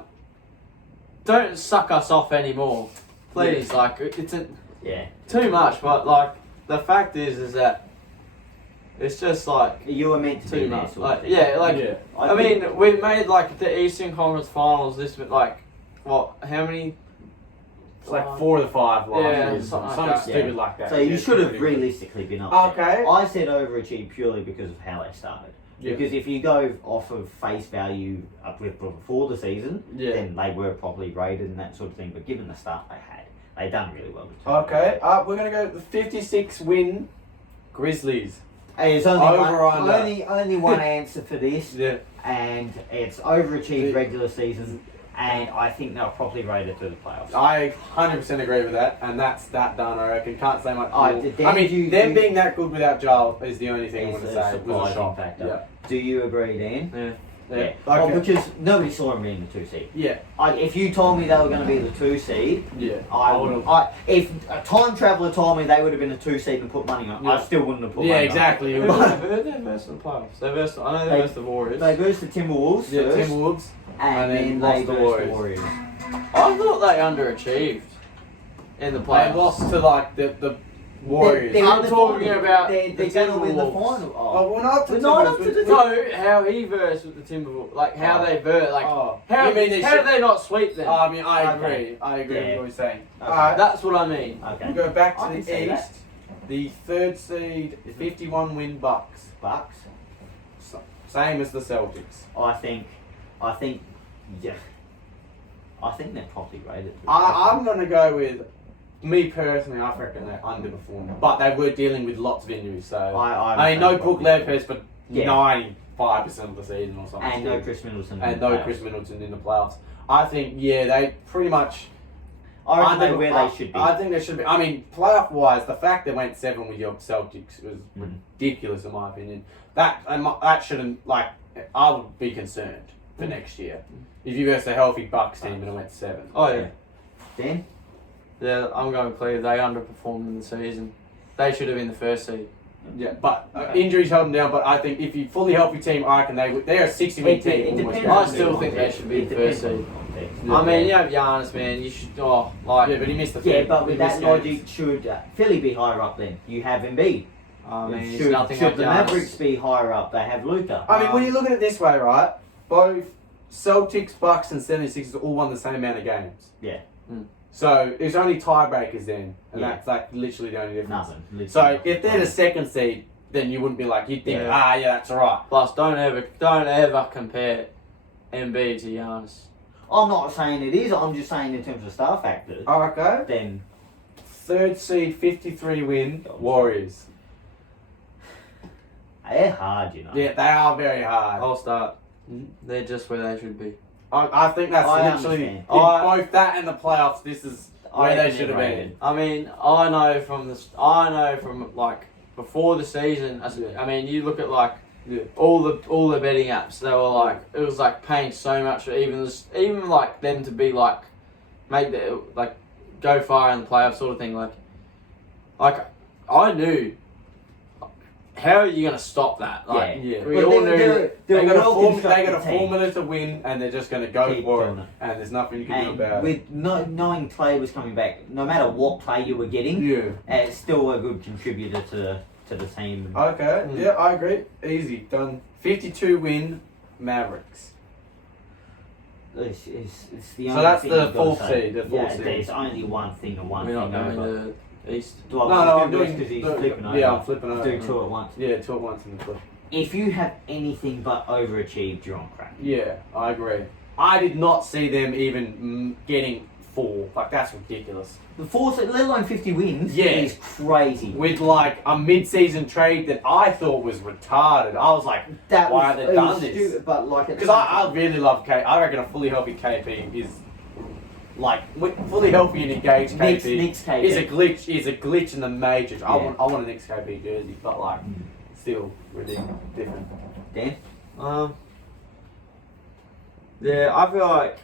don't suck us off anymore, please. Like, it's too much. But like, the fact is that it's just like You were meant to be too there. much. Sort of Like, thing. I mean, we made like the Eastern Conference Finals. This like, what? How many? It's like 4 of the 5 last Yeah, year. something like Something that. stupid like that. So you Yeah, should have pretty realistically been up there. Okay. I said overachieve purely because of how they started. Yeah. Because if you go off of face value up with before the season, Yeah. then they were properly rated and that sort of thing. But given the start they had, they done really well. Okay, we're going to go the 56 win Grizzlies. Hey, there's only Over one, under. only one answer for this, Yeah. and it's overachieved Yeah. regular season, and I think they're properly rated through the playoffs. I 100% agree with that, and that's that done, I reckon. Can't say much Oh, more. Dan, I mean, you- them you- being that good without Giles is the only thing I It's want to a say. It was a surprising shock. factor. Do you agree, Dan? Yeah. Yeah. Well, Okay. because nobody saw them being the 2 seed. Yeah. If you told me they were going to be the 2 seed, Yeah. I would. If a time traveller told me they would have been a 2 seed and put money on, Yeah. I still wouldn't have put Yeah, money exactly. Who they versed in the playoffs? They versed. I know they versed the Warriors. on. They versed the Timberwolves Yeah, first, Timberwolves. and and then then they lost the versed the Warriors. I thought they underachieved in the playoffs. They lost to like the Warriors. They're I'm in the talking final. about They're the going to win the Timberwolves. final. Oh, we're not to We're not up Timberwolves, to the- No, how he versed with the Timberwolves, like how they versed, like Oh, how you mean they how should- did they not sweep them? I mean, I agree. Okay. I agree Yeah. with what you're saying. Okay. Alright, That's what I mean. Okay. we go back I to can the see that. East. The 3rd seed, 51 win Bucks. Bucks. Same as the Celtics. I think, yeah. I think they're properly rated. I'm going to go with, me personally, I reckon they underperformed. But they were dealing with lots of injuries, so... I mean, no Brook Lopez for Yeah. 95% of the season or something. And no Chris Middleton. And no Chris Middleton in the playoffs. I think, yeah, they pretty much... I reckon they're where they should be. I think they should be. I mean, playoff-wise, the fact they went 7 with your Celtics was Mm. ridiculous, in my opinion. That shouldn't, like... I would be concerned for next year. If you versus a healthy Bucks team and it went 7. Oh yeah, Dan? yeah. I'm going Cleveland. They underperformed in the season. They should have been the 1st seed. Yeah, but injuries held them down. But I think if you fully healthy team, I reckon they're a 60-win team. It almost depends. I on still the think they context. should be It the depends 1st on seed. the context. I mean, you have Giannis, man. You should. Yeah, but he missed the Yeah, field. but He with missed that games. logic, should Philly be higher up then? You have Embiid. I mean, he's should nothing should like the Giannis. Mavericks be higher up? They have Luka. I mean, when you look at it this way, right? Both Celtics, Bucks, and 76ers all won the same amount of games. Yeah. So it's only tiebreakers then, and Yeah. that's like literally the only difference. Nothing. Literally So nothing. if they're the 2nd seed, then you wouldn't be like you'd think, Yeah. yeah, that's alright. Plus, don't ever compare Embiid to Giannis. I'm not saying it is. I'm just saying in terms of star factor. Okay. Then 3rd seed, 53 win Warriors. they're hard, you know. Yeah, they are very hard. I'll start. They're just where they should be. I think that's I literally understand. in both that and the playoffs. This is where they reckon should have they're been. rated. I mean, I know from like before the season. I mean, you look at like Yeah. all the betting apps. They were like, it was like paying so much for even like them to be like make the like go far in the playoffs sort of thing. Like I knew. How are you gonna stop that? Like, Yeah. we But all they're- knew. they're They got a well-constructed team. formula to win, and they're just going to go Keep for it, doing it. and there's nothing you can do And about it. with knowing Clay was coming back, no matter what play you were getting, Yeah. it's still a good contributor to the team. Okay. Mm. Yeah, I agree. Easy done. 52 win Mavericks. It's the So only that's thing the you've got to fourth say. seed, the fourth Yeah, seed. there's only one thing and one We're thing not going over. to East. Do I No, I'm do this doing. 'cause he's no, flipping over? Yeah, I'm flipping over. Do two at once. Yeah, two at once in the flip. if you have anything but overachieved, you're on crack. Yeah, I agree. I did not see them even getting 4. Like, that's ridiculous. The 4, let alone 50 wins, Yeah. is crazy. With like a mid-season trade that I thought was retarded. I was like, why have they done this? Stupid, but like Because I really love K. I reckon a fully healthy KP is like fully healthy and engaged KP. Nick's KP is a glitch. Is a glitch in the majors. I Yeah. want a Knicks KP jersey, but like still really different. Dan? Yeah, I feel like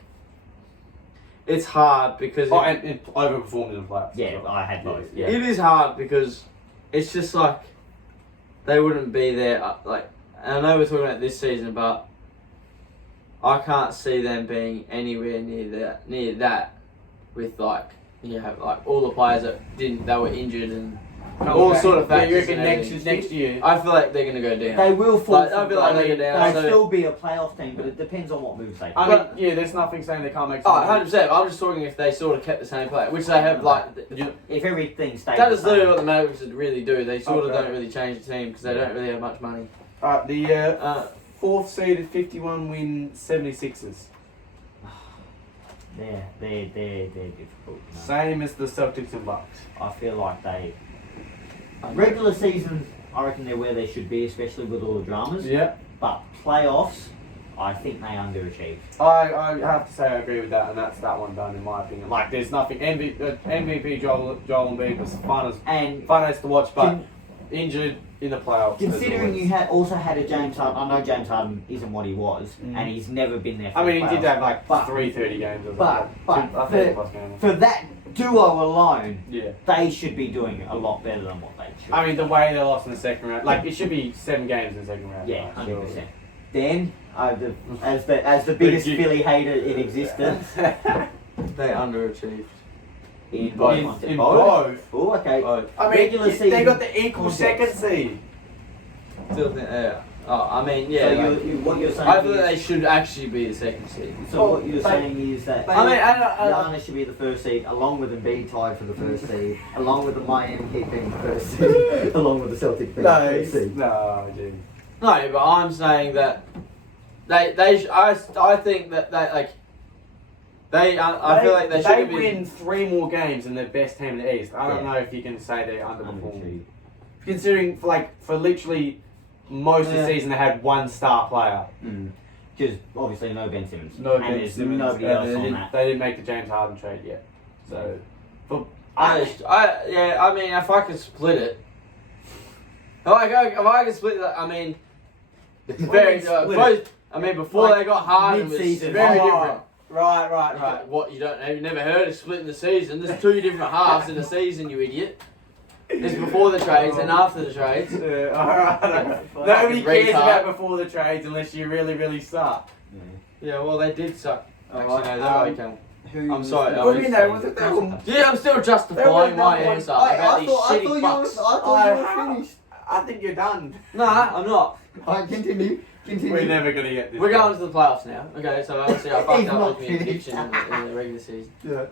it's hard because Oh, and overperformed in the playoffs. Yeah, I had both. Yeah. it is hard because it's just like they wouldn't be there. Like, and I know we're talking about this season, but I can't see them being anywhere near that with like like all the players that were injured and all sort of factors. You reckon and everything. next year? I feel like they're gonna go down. They will fall. Like, I feel like they go down. They'll So, still be a playoff team, but it depends on what moves they I do. mean, yeah, there's nothing saying they can't make. oh, 100%. I'm just talking if they sort of kept the same player, which they have. Like, If everything stays that the is literally same. what the Mavericks really do. They sort of Okay. don't really change the team because they don't really have much money. The 4th seeded 51 win 76ers. They're difficult. No. Same as the Celtics and Bucks. I feel like regular season, I reckon they're where they should be, especially with all the dramas. Yeah. But playoffs, I think they underachieved. I have to say I agree with that, and that's that one done in my opinion. Like, there's nothing. MVP Joel Embiid was fun as to watch, but injured in the playoffs. Considering you also had a James Harden, I know James Harden isn't what he was, and he's never been there. For I mean, the he did playoffs. have like But- 330 games. Or but I think plus games. For that duo alone, Yeah. they should be doing a lot better than what they should. I mean, the way they lost in the second round, like it should be 7 games in the second round. Yeah, like, 100%. Then, as the biggest Philly hater in existence, They underachieved. in both. In both. Oh, okay. Both. I mean, Regular season they got the equal context. second seed. Still think, yeah. Oh, I mean, yeah. So like, what you're saying I feel that is, they should actually be the second seed. so what you're saying is that I mean, Giannis should be the first seed, along with Embiid tied for the first seed, along with the Miami Heat being the first seed, along with the Celtics being the first seed. No, dude. No, but I'm saying that I think that they like I feel like they should have been. win 3 more games than the best team in the East. I don't know if you can say they underperformed. Considering for literally most of the season they had 1 star player. Because obviously no Ben Simmons. No and Ben there's Simmons. nobody and else they on didn't, that. They didn't make the James Harden trade yet. So, I mean, if I could split it, if I could split that, I mean, it's very both. I mean, before Like, they got Harden, it was mid-season. very Oh, different. Right. What you've never heard of splitting the season? There's 2 different halves in the season, you idiot. There's before the trades and after the trades. Alright. Nobody cares Retard. about before the trades unless you really, really suck. Yeah, well, they did suck. Alright, Actually, no, they don't. Who I'm sorry. What do you mean they were Yeah, I'm still justifying my answer about these shitty fucks. you were finished. I think you're done. Nah, I'm not. Alright, continue. We're never gonna get this. We're going to the playoffs now. Okay, so obviously I fucked He's up not with me finished. addiction in the regular season. Yeah.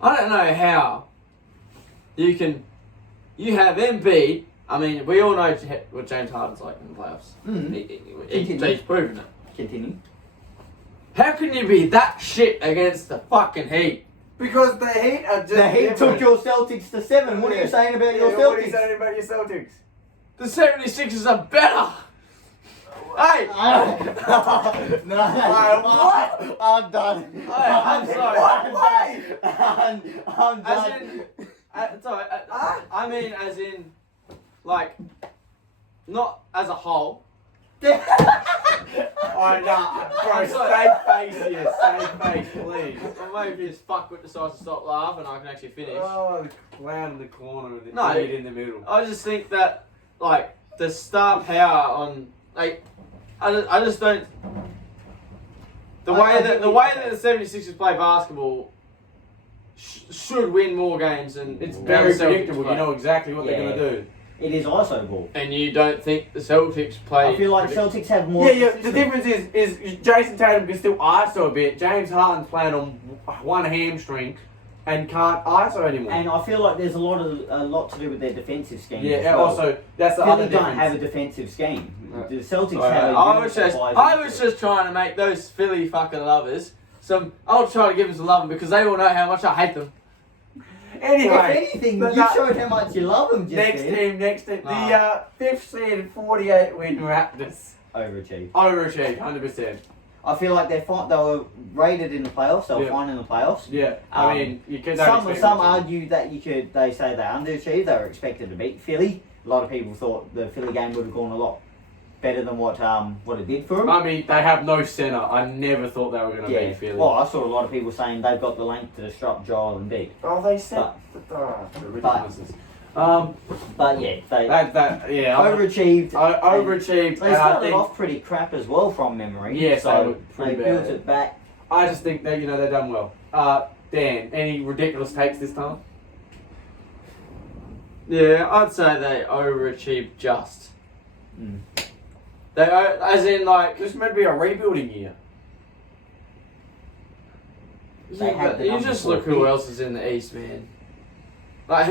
I don't know how you have Embiid. I mean, we all know what James Harden's like in the playoffs. He's proven it. Continue. How can you be that shit against the fucking Heat? Because the Heat are just. The Heat different. took your Celtics to 7. What are you saying about your What are you Celtics? saying about your Celtics? The 76ers are better. Hey! No. What? I'm done. Hey, I'm sorry. What way? I'm As done. in, sorry, I mean as in, like, not as a whole. Oh no, bro, I'm sorry. save face here, save face, please. Or maybe this fuckwit decides to stop laughing and I can actually finish. Oh, the clown in the corner with the No. idiot in the middle. I just think that, like, the star power on, like, I just don't. The way that the 76ers play basketball should win more games than It's than very the Celtics predictable. play. You know exactly what they're gonna do. It is ISO ball. And you don't think the Celtics play? I feel like Celtics have more. Yeah. The difference is Jason Tatum can still ISO a bit. James Harden's playing on 1 hamstring. and can't ISO anymore. And I feel like there's a lot to do with their defensive scheme. yeah, as and well. also that's the Philly other don't difference. have a defensive scheme. Right. The Celtics Right. have. I was just trying to make those Philly fucking lovers I'll try to give them some love because they all know how much I hate them. Anyway, if anything, but you that- showed how much you love them. Just next then. team. Nah. The fifth seed, 48 win Raptors. Overachieved. Overachieved, 100%. I feel like they were rated in the playoffs. They were Yeah. fine in the playoffs. Yeah, I mean, you could. Some argue that they say they underachieved. They were expected to beat Philly. A lot of people thought the Philly game would have gone a lot better than what it did for them. I mean, they have no centre. I never thought they were going to beat Philly. Well, I saw a lot of people saying they've got the length to disrupt Joel and Embiid. Oh, they said the ridiculousness. But yeah, they overachieved. overachieved. Overachieved. They and I started think, off pretty crap as well from memory. Yes, they were so pretty they bad. built it back. I just think that they've done well. Dan, any ridiculous takes this time? Yeah, I'd say they overachieved just. Mm. As in like. This might be a rebuilding year. They had But the you number just 4 look who pick. else is in the East, man. I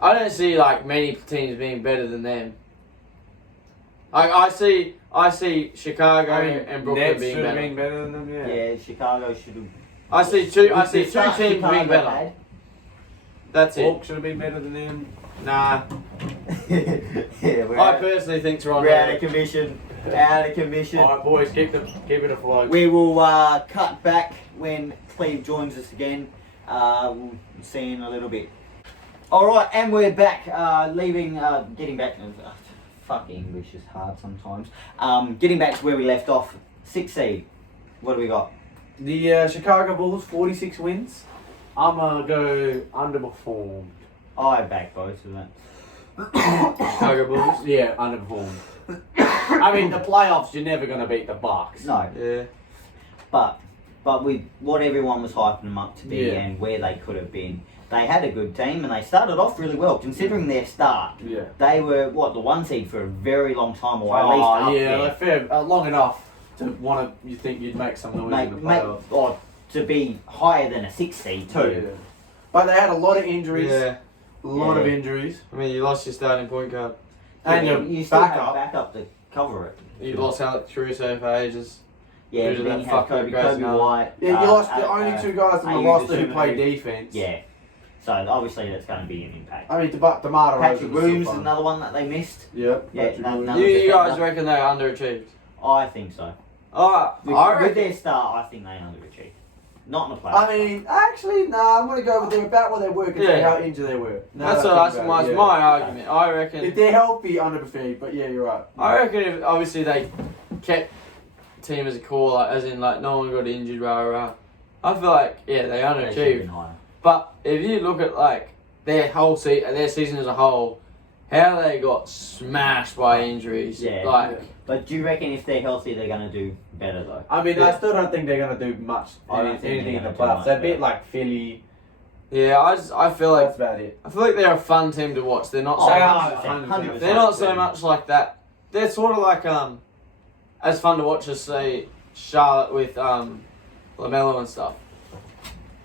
don't see many teams being better than them. I see Chicago and Brooklyn Nets being should have better. been better than them. Yeah, Chicago should have. I see two With the teams start being Chicago better. had- That's it. Hawks should have been better than them. Nah. Yeah, I personally think we're out Toronto. of commission. Out of commission. All right, boys, keep it afloat. We will cut back when Cleve joins us again. We'll see you in a little bit. Alright, and we're back. Getting back. Fuck, English is hard sometimes. Getting back to where we left off. 6 seed. What do we got? The Chicago Bulls, 46 wins. I'm going to go underperformed. I back both of that. Chicago Bulls. Yeah, underperformed. I mean, the playoffs, you're never going to beat the Bucks. No, Yeah. but with what everyone was hyping them up to be Yeah. and where they could have been, they had a good team and they started off really well considering their start. Yeah. They were the 1 seed for a very long time, or at least up yeah, there. fair, long enough to you think you'd make some noise in the playoffs. Or to be higher than a 6 seed too. Yeah. But they had a lot of injuries. Yeah. A lot of Yeah. injuries. I mean, you lost your starting point guard. And Yeah, your you still backup. have backup to cover it. You lost Alex Caruso for ages. Yeah, Due to then that you have fucking Kobe Grayson Allen. White. Yeah, you lost the only 2 guys on the Ayu roster who Dosunmu. play defense. Yeah, so obviously that's going to be an impact. I mean, DeMar Patrick Williams is another one that they missed. Yep. Yeah, Patrick no- Williams. no- You guys reckon they underachieved? I think so. With With their start, I think they underachieved. Not in the playoffs. I mean, actually, no, I'm going to go with them about what they were and see Yeah. how injured they were. Now that's that I think about it, my yeah. argument. I reckon. If they're healthy, underperformed, but yeah, you're right. I reckon if obviously they kept team as a core, as in no one got injured, rah. I feel like they They should have been underachieved. higher. But if you look at their whole their season as a whole, how they got smashed by injuries. Yeah. But do you reckon if they're healthy, they're going to do better though? I mean, Yeah. I still don't think they're going to do much, I don't think anything they're in the gonna do playoffs. much They're a bit better. like Philly. Yeah, I feel like That's about it. they're a fun team to watch. They're not Oh, so They much. are 100%. They're not so much like that. They're sort of like as fun to watch as say Charlotte with LaMelo and stuff.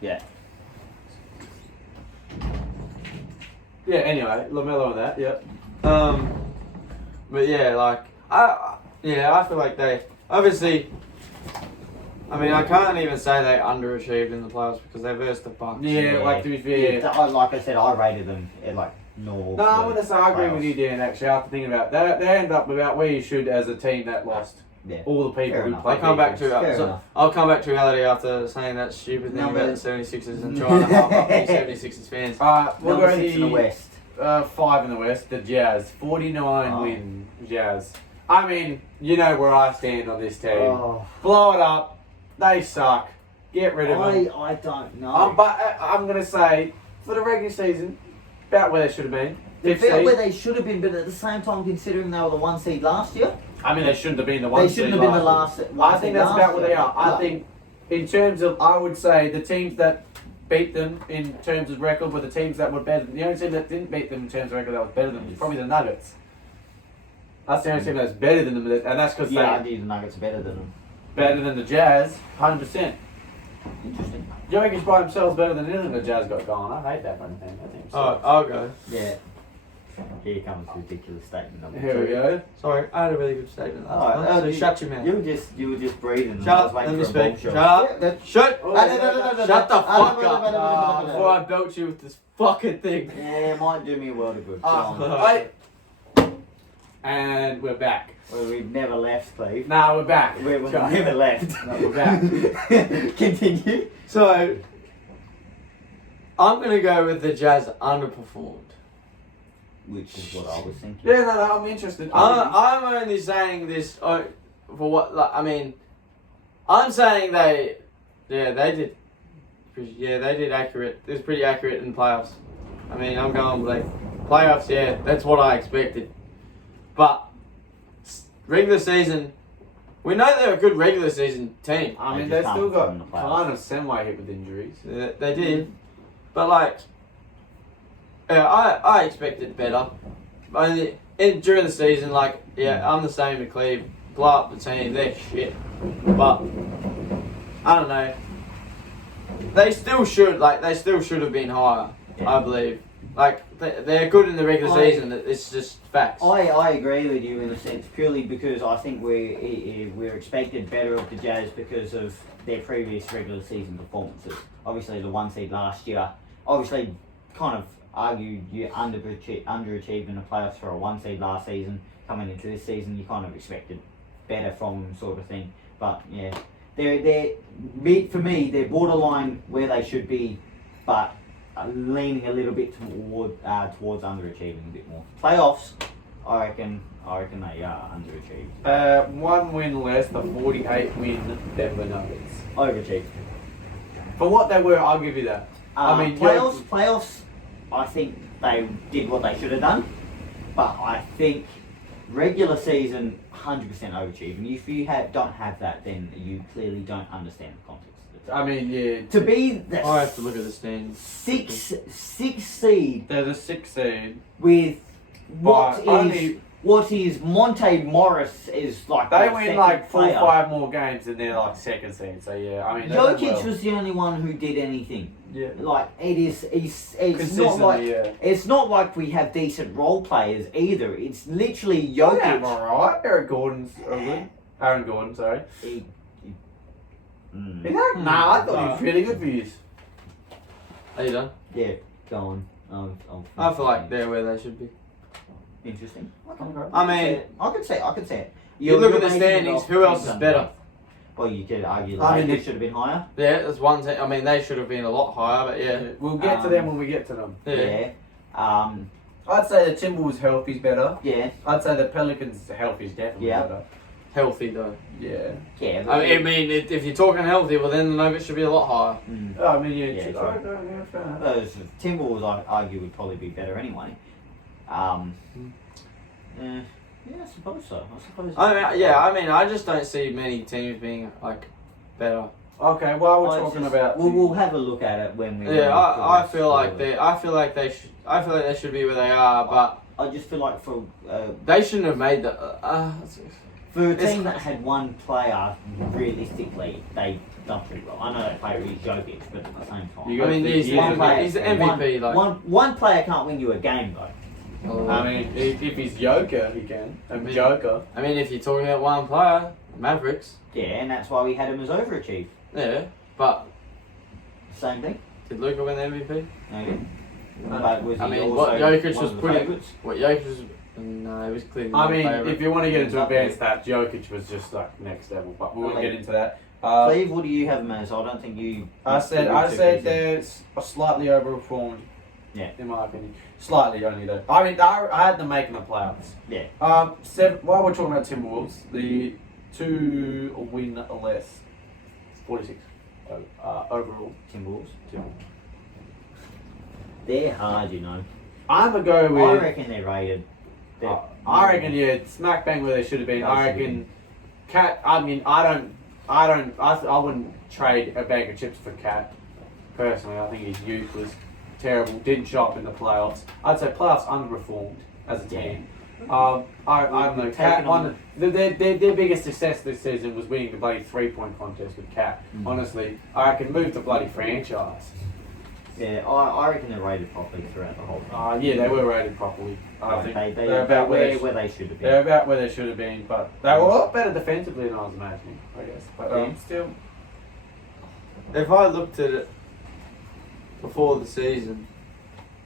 Yeah. Yeah, anyway, LaMelo and that, yep. But yeah, I feel like they obviously. I mean, I can't even say they underachieved in the playoffs because they versed the Bucks. Yeah, like to be fair. Like I said, I rated them at normal. No, I'm going to say I agree with you, Dan, actually, after thinking about it. They end up about where you should as a team that lost Yeah. all the people Fair who enough. play I'll come back to Fair enough. I'll come back to reality after saying that stupid thing Number- about the 76ers and trying to help up the 76ers fans. We'll Number go 6 in the West. 5 in the West, the Jazz. 49 Oh. win Jazz. I mean, you know where I stand on this team. Oh, Blow it up. They suck. Get rid of them. I don't know. But I'm going to say, for the regular season, about where they should have been. They Fifth felt seed. where they should have been, but at the same time, considering they were the 1 seed last year, I mean, they shouldn't have been the one they shouldn't have been the last. I think that's about where they are. I think, in terms of, I would say, the teams that beat them in terms of record were the teams that were better. The only team that didn't beat them in terms of record that was better than them was probably the Nuggets. That's the only team that's better than them, and that's because Yeah, I they're think the Nuggets are better than them. better than the Jazz, 100%. Interesting. Jokic by himself is better than anything the Jazz got going. I hate that kind of thing. That team Oh, sucks. I'll go. Yeah. Here comes the ridiculous statement number Here we 2. go. Sorry, I had a really good statement last Alright, time. So you- shut your mouth. You were just breathing. Shut I was up, waiting let me for a speak. bombshell. Shut up. Yeah, that- Shut! Oh, Shut the fuck up no. before I belt you with this fucking thing. Yeah, it might do me a world of good. Go Oh, on. wait. And we're back. Well, we've never left, Cleve. Nah, we're back. We've Go. never left. No, we're back. Continue. So, I'm gonna go with the Jazz underperformed. Which is what I was thinking. Yeah, no, I'm interested. I'm only saying this for what, like, I mean, I'm saying they did accurate. It was pretty accurate in playoffs. I mean, I'm going like playoffs. Yeah, that's what I expected. But regular season, we know they're a good regular season team. I mean, They they just still can't got perform in the playoffs. kind of semi-hit with injuries. They did, but like, yeah, I expected better. Only during the season, like, yeah, I'm the same with Cleve. Blow up the team, they're shit. But I don't know. They still should have been higher. Yeah. I believe. Like they're good in the regular season. It's just facts. I agree with you in a sense, purely because I think we're expected better of the Jazz because of their previous regular season performances. Obviously, the 1 seed last year, obviously, kind of argued you underachieved in the playoffs for a 1 seed last season. Coming into this season, you kind of expected better from them, sort of thing. But yeah, for me, they're borderline where they should be, but leaning a little bit towards underachieving a bit more. Playoffs, I reckon they are underachieved. 1 win less, the 48-win Denver Nuggets. Overachieved. For what they were, I'll give you that. I mean, playoffs. I think they did what they should have done, but I think regular season 100% overachieved. And if you don't have that, then you clearly don't understand the context. I mean, yeah. To be the I have to look at the standings. six seed They're the 6th seed. with But what is Monte Morris is like. They their win second like 4 or player. 5 more games than they're like 2nd seed. So yeah, I mean. they're doing Jokic well. was the only one who did anything. Yeah. Like it's not Consistently, like yeah. it's not like we have decent role players either. It's literally Yeah, Jokic. alright. Aaron Gordon's good. Aaron Gordon, sorry. Mm. Nah, I thought he was really good for you. Are you done? Yeah, go on. I feel like they're where they should be. Interesting. I mean, I could say it. You look at the basing it standings. off Who else is teams better? underneath. Well, you could argue I that mean, they should have been higher. Yeah, there's one team. I mean, they should have been a lot higher, but yeah. We'll get to them when we get to them. Yeah. I'd say the Timberwolves' health is better. Yeah. I'd say the Pelicans' health is definitely Yeah. better. Healthy though. Yeah. Yeah. I mean, if you're talking healthy, well then the Nuggets should be a lot higher. Mm. I mean, yeah. Yeah, true. true. Yeah, fair enough. Those Timberwolves, I argue, would probably be better anyway. Yeah, I suppose so. I mean, I just don't see many teams being like better. Okay, well, we're talking about. We'll have a look at it when we. Yeah, I feel like they should be where they are, but I just feel like for they shouldn't have made the. a team that had one player, realistically, they done pretty well. I know they play with Jokic, but at the same time, You I mean, he's the MVP. one player can't win you a game though. I mean, if he's Joker, he can. Joker. I mean, if you're talking about one player, Mavericks. Yeah, and that's why we had him as overachieved. Yeah, but Same thing. did Luka win the MVP? Okay. But was I he mean, also what Jokic one was of the putting. favourites? What Jokic was. No, he was clearly. I not mean, favourite. if you want to get into Up advanced stats, Jokic was just like next level, but we won't get into that. Cleve, what do you have him as? I don't think you. I said they're slightly overperformed. Yeah. In my opinion, slightly only though. I mean, I had them making the playoffs. Yeah. While we're talking about Timberwolves, the 2 win less, 46 overall. Timberwolves. They're hard, you know. I'm gonna go with. I reckon they're rated. I reckon smack bang where they should have been. I reckon, Cat. I mean, I wouldn't trade a bag of chips for Cat. Personally, I think his youth was terrible. Didn't show up in the playoffs. I'd say playoffs underperformed as a team. I don't know. Cat won. Their biggest success this season was winning the bloody 3-point contest with Cat. Honestly, I reckon move the bloody franchise. Yeah, I reckon they're rated properly throughout the whole thing. Yeah, they were rated properly. I think they're about where they should have been. They're about where they should have been, but they were a lot better defensively than I was imagining, I guess. But still. If I looked at it before the season,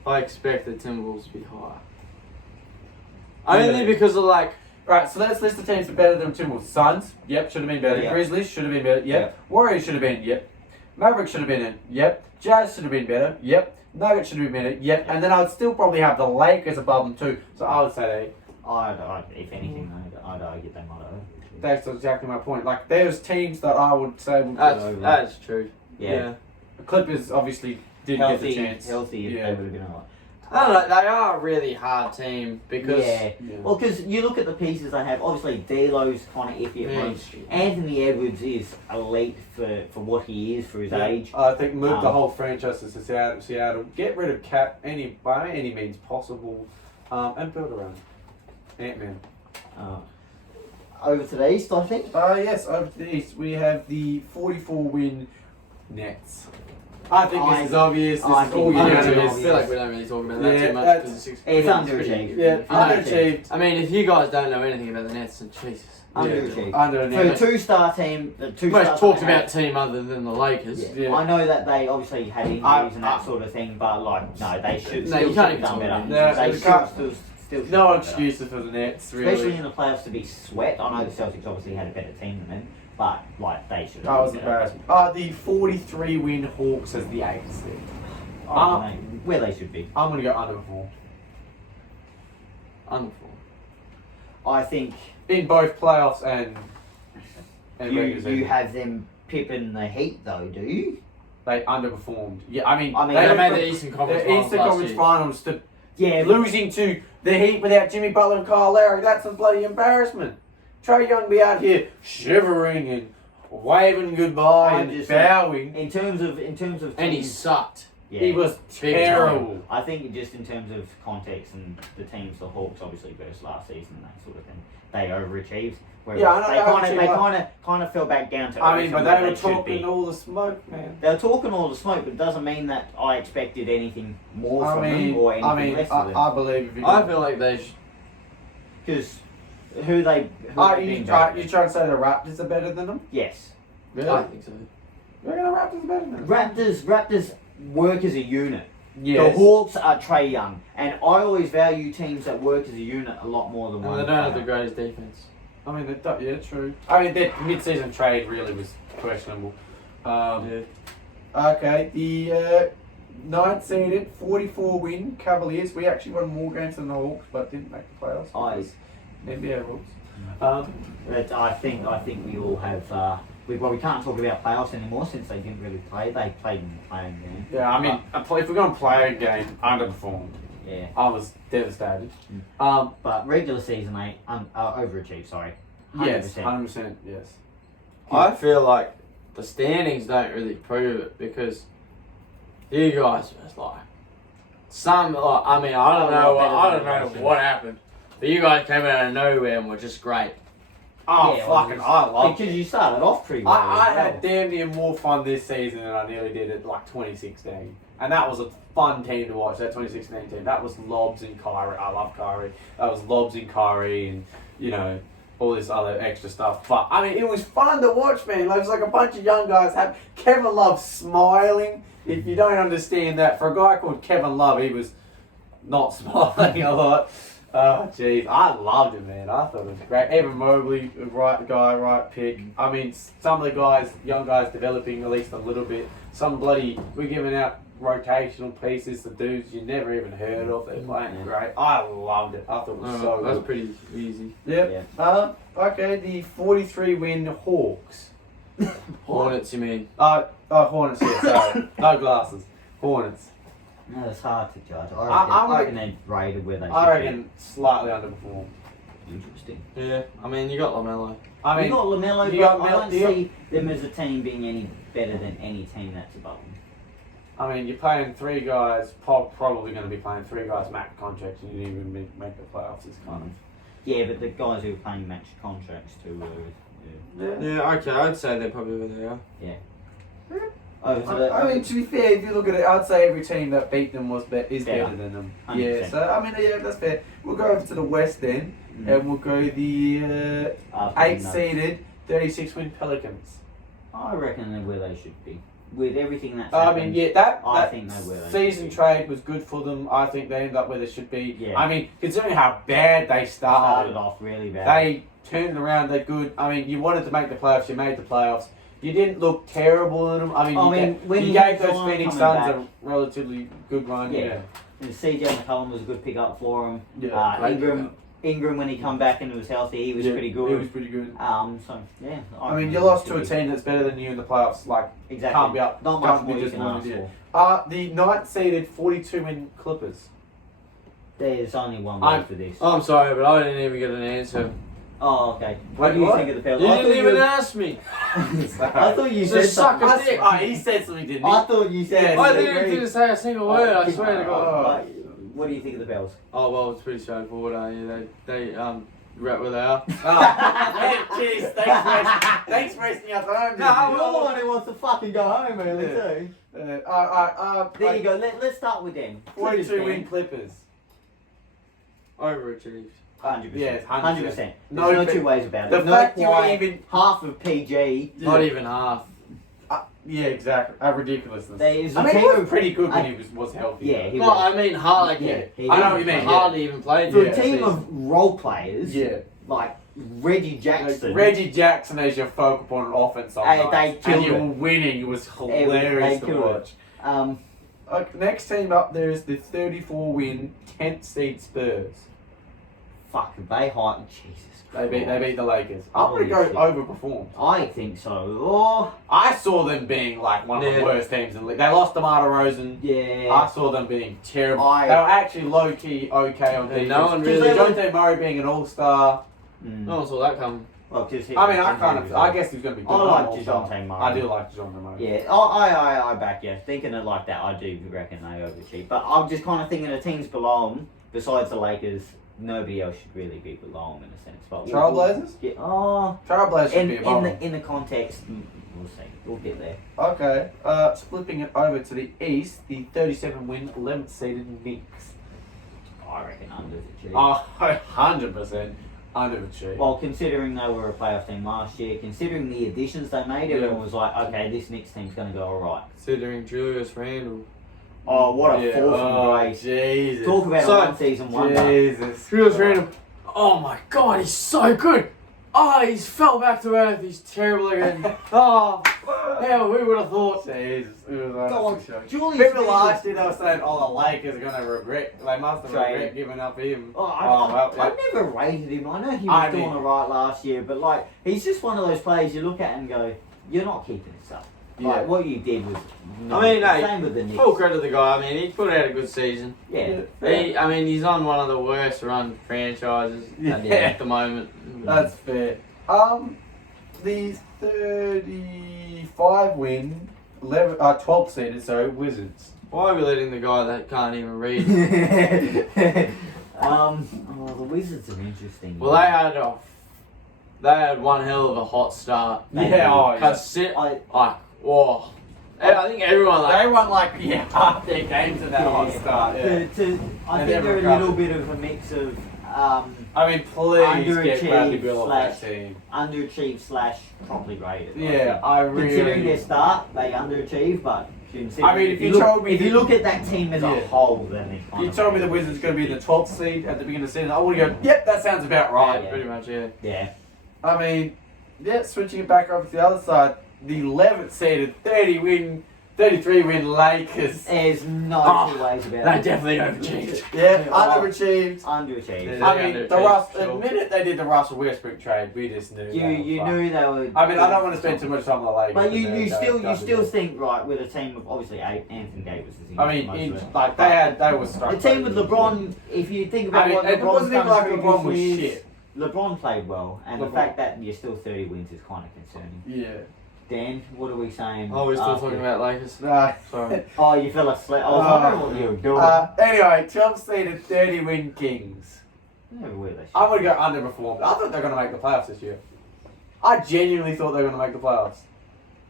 I expect the Timberwolves to be higher. Only because of like. Right, so let's list the teams that are better than Timberwolves. Suns, yep, should have been better. Yep. Grizzlies should have been better, yep. Warriors should have been, yep. Mavericks should have been in, yep. Jazz should have been better, yep. Nuggets should have been better, yep. And then I would still probably have the Lakers above them too. So I would say If anything, I'd argue they might have. that's exactly my point. Like, there's teams that I would say would That's true. Yeah. The Clippers obviously didn't get the chance. Healthy, if they would have been alright. I don't know, they are a really hard team because... Yeah. Well, because you look at the pieces they have, obviously D'Lo's kind of iffy at points. Anthony Edwards is elite for what he is for his age. I think move the whole franchise to Seattle. Get rid of Cap by any means possible, and build around Ant-Man. Over to the East, I think. Yes, over to the East. We have the 44-win Nets. I think this is obvious. This is all I unanimous. feel like we don't really talk about that too much because it's underachieved. Yeah, underachieved. I mean, if you guys don't know anything about the Nets, then Jesus. Underachieved. For a two-star team, most talked about team other than the Lakers. Yeah. I know that they obviously had injuries and that sort of thing, but like, no, they should still have done better. They should still no excuses for the Nets, really. Especially in the playoffs to be swept. I know the Celtics obviously had a better team than them, but like they should have. That was embarrassing. The 43-win Hawks as the 8th seed. Where they should be. I'm going to go underperformed. Underperformed. I think in both playoffs and you have them pipping the Heat though, do you? They underperformed. Yeah, I mean they made the Eastern Conference Finals to losing to the Heat without Jimmy Butler and Kyle Lowry. That's a bloody embarrassment. Trae Young be out here shivering and waving goodbye and bowing. In terms of and he sucked. Yeah. He was terrible. I think just in terms of context and the teams, the Hawks obviously versus last season and that sort of thing, they overachieved. Whereas they kind of fell back down to. I mean, but they were talking all the smoke, man. They were talking all the smoke, but it doesn't mean that I expected anything more from them or anything less from them. I believe. I feel like they should. Because you trying to say the Raptors are better than them? Yes. Really? I think so. You reckon the Raptors are better than them? Raptors work as a unit. Yes. The Hawks are Trae Young, and I always value teams that work as a unit a lot more than one. And they don't have the greatest defense. I mean, true. I mean, their mid-season trade really was questionable. Okay, the 9th seeded 44-win Cavaliers. We actually won more games than the Hawks, but didn't make the playoffs. NBA rules. But I think we all have. We can't talk about playoffs anymore since they didn't really play. They played in the playing game. Yeah, I mean, if we're going to play a game, underperformed. Yeah. I was devastated. But regular season, they overachieved, sorry. 100%. Yes, 100%, yes. I feel like the standings don't really prove it because you guys was like I don't know what happened. But you guys came out of nowhere and were just great. I love it. Because you started off pretty well. I had damn near more fun this season than I nearly did at like 2016. And that was a fun team to watch, that 2016 team. That was Lobs and Kyrie. I love Kyrie. That was Lobs and Kyrie and, all this other extra stuff. But, I mean, it was fun to watch, man. It was like a bunch of young guys. Kevin Love smiling. If you don't understand that, for a guy called Kevin Love, he was not smiling a lot. Oh, jeez. I loved it, man. I thought it was great. Evan Mobley, right guy, right pick. I mean, some of the guys, young guys, developing at least a little bit. We're giving out rotational pieces to dudes you never even heard of. They're playing great. I loved it. I thought it was so good. That's pretty easy. Yep. Yeah. Okay, the 43-win Hawks. Hornets, you mean? Hornets, yeah, sorry. No glasses. Hornets. No, it's hard to judge. I reckon they're rated where they should be. I reckon slightly underperformed. Interesting. Yeah, I mean, you got LaMelo. You got LaMelo, but I don't see them as a team being any better than any team that's above them. I mean, you're paying 3 guys, probably going to be paying 3 guys max contracts, and you didn't even make the playoffs. It's kind of. Yeah, but the guys who are paying match contracts too Yeah, okay, I'd say they're probably where they are. Over I mean, to be fair, if you look at it, I'd say every team that beat them is better than them. 100%. Yeah, so I mean, yeah, that's fair. We'll go over to the West then, and we'll go the 8-seeded, 36-win Pelicans. I reckon they're where they should be. With everything that's I happened, mean, yeah, that think they're where they season should be. trade was good for them. I think they ended up where they should be. Yeah. I mean, considering how bad they started, Started off really bad. they turned around. They're good. I mean, you wanted to make the playoffs. You made the playoffs. You didn't look terrible in them. I mean, when you he gave was those on Phoenix coming Suns back- a relatively good run. Yeah. And CJ McCollum was a good pickup for him. Yeah. Ingram, when he come back and was healthy, he was pretty good. He was pretty good. So yeah. I mean, you lost to a team that's better than you in the playoffs. Like, Exactly. can't be up. Not can't much be more you can ask disappointed, for. The 9th-seeded 42-win Clippers. There's only one I'm- word for this. I'm sorry, but I didn't even get an answer. Oh, okay. What Wait, do you what? think of the You Pelicans? didn't even ask me. I thought you Just said suck something. a dick. He said something, didn't he? I thought you said. Yeah, I so didn't even say a single word, I swear to God. What do you think of the Pels? Oh, well, it's pretty straightforward, They right where they are. Cheers. Thanks for resting out the home. You're the one who wants to fucking go home early Yeah. too. There There you go. Let's start with them. 42-win Clippers. Overachieved. 100%. Yes, 100%. No, There's no but two ways about it. The no fact you quite even half of PG. Not even half. yeah, exactly. Ridiculousness. There is I a mean, he team was of pretty good when he was healthy. Yeah, he No, was. I mean hard. Yeah, he I know was. what you mean. Hardly even played. For yet a team this of season. role players, Yeah. like Reggie Jackson. Reggie Jackson as your focal point on offense. Hey, Sometimes. they killed and you it. were winning. It was They hilarious to killed it. watch. Um, Next team up there is the 34-win 10th seed Spurs. fuck, they hype. Jesus They Christ. beat the Lakers. I'm Holy gonna go shit. overperformed. I think so. Oh, I saw them being like one of the Yeah. worst teams in the league. They lost DeMar DeRozan. yeah. I saw them being terrible. I- They were actually low key okay on Yeah, defense. no one really- Dejounte Murray being an all-star. No one saw that coming. Well, 'cause he- I mean, I guess he's going to be good. I like an all-star. Dejounte Murray. I do like Dejounte Murray. Yeah, I back you. Thinking it like that, I do reckon they overachieve. But I'm just kind of thinking the teams below them, besides the Lakers, nobody else should really be below them in a sense. But Trailblazers? Yeah. Oh, Trailblazers should be above them. in the context, we'll see. We'll get there. Okay, flipping it over to the East, the 37-win 11th seeded Knicks. I reckon underachieve. 100% underachieved. Well, considering they were a playoff team last year, considering the additions they made, everyone was like, okay, this Knicks team's going to go alright. Considering Julius Randle. Oh, what a Yeah, fall from oh, grace. Jesus. Talk about So- a one-season wonder. Jesus. Julius Randle. Oh my God, he's so good. Oh, he's fell back to earth. He's terrible again. Oh, hell, who would have thought? Jesus. It was Go on, honestly shocking. Julius Remember Randle. last year they were saying, oh, the Lakers are going to regret, they must have Trade. regret giving up him. Oh, yeah. I never rated him. I know he was I doing mean- alright last year, but like he's just one of those players you look at and go, you're not keeping this up. Like Yeah. what you did was. I mean, hey, same with the Knicks. Full credit to the guy. I mean, he put out a good season. Yeah. I mean, he's on one of the worst run franchises at the moment. That's fair. The 35-win 12th seeded, Wizards. Why are we letting the guy that can't even read? The Wizards are interesting. Well, they had one hell of a hot start. Yeah, oh, yeah. I think everyone They won half their games in that hot start. Yeah. I They think never they're a recovered. little bit of a mix of I mean, please get Bradley Underachieved Beal off that team. underachieved / properly rated. Yeah, I Considering their really. start, they underachieved, but I mean, if you told me if you that- look at that team as Yeah. a whole, then they kind You of told me the Wizards going to be in the 12th seed at the beginning of the season. I would go, yep, that sounds about right. Yeah. Pretty much, yeah. Yeah. I mean, yeah, switching it back over to the other side, the 11th seeded 33-win Lakers. There's no Oh, two ways They about it. definitely overachieved. Yeah, underachieved. Underachieved. Yeah. I mean, the Underachieved, the minute they did the Russell Westbrook trade, we just knew. You knew they were. I mean, I don't want to spend too much time on the Lakers. But you They're still think right with a team of obviously Anthony Davis is in I mean, most of it. they were struck. The team with LeBron, if you think about I mean, what it LeBron's wasn't even done like in LeBron was previous years, shit. LeBron played well, and the LeBron. fact that you're still 30 wins is kind of concerning. Yeah. Dan, what are we saying? Oh, we're still after- talking about Lakers. No. Sorry. Oh, you fell asleep. I was wondering what you were doing. Anyway, 12 seeded 30 win Kings. Yeah, where they should. I'm going to go underperformed. I thought they were going to make the playoffs this year. I genuinely thought they were going to make the playoffs.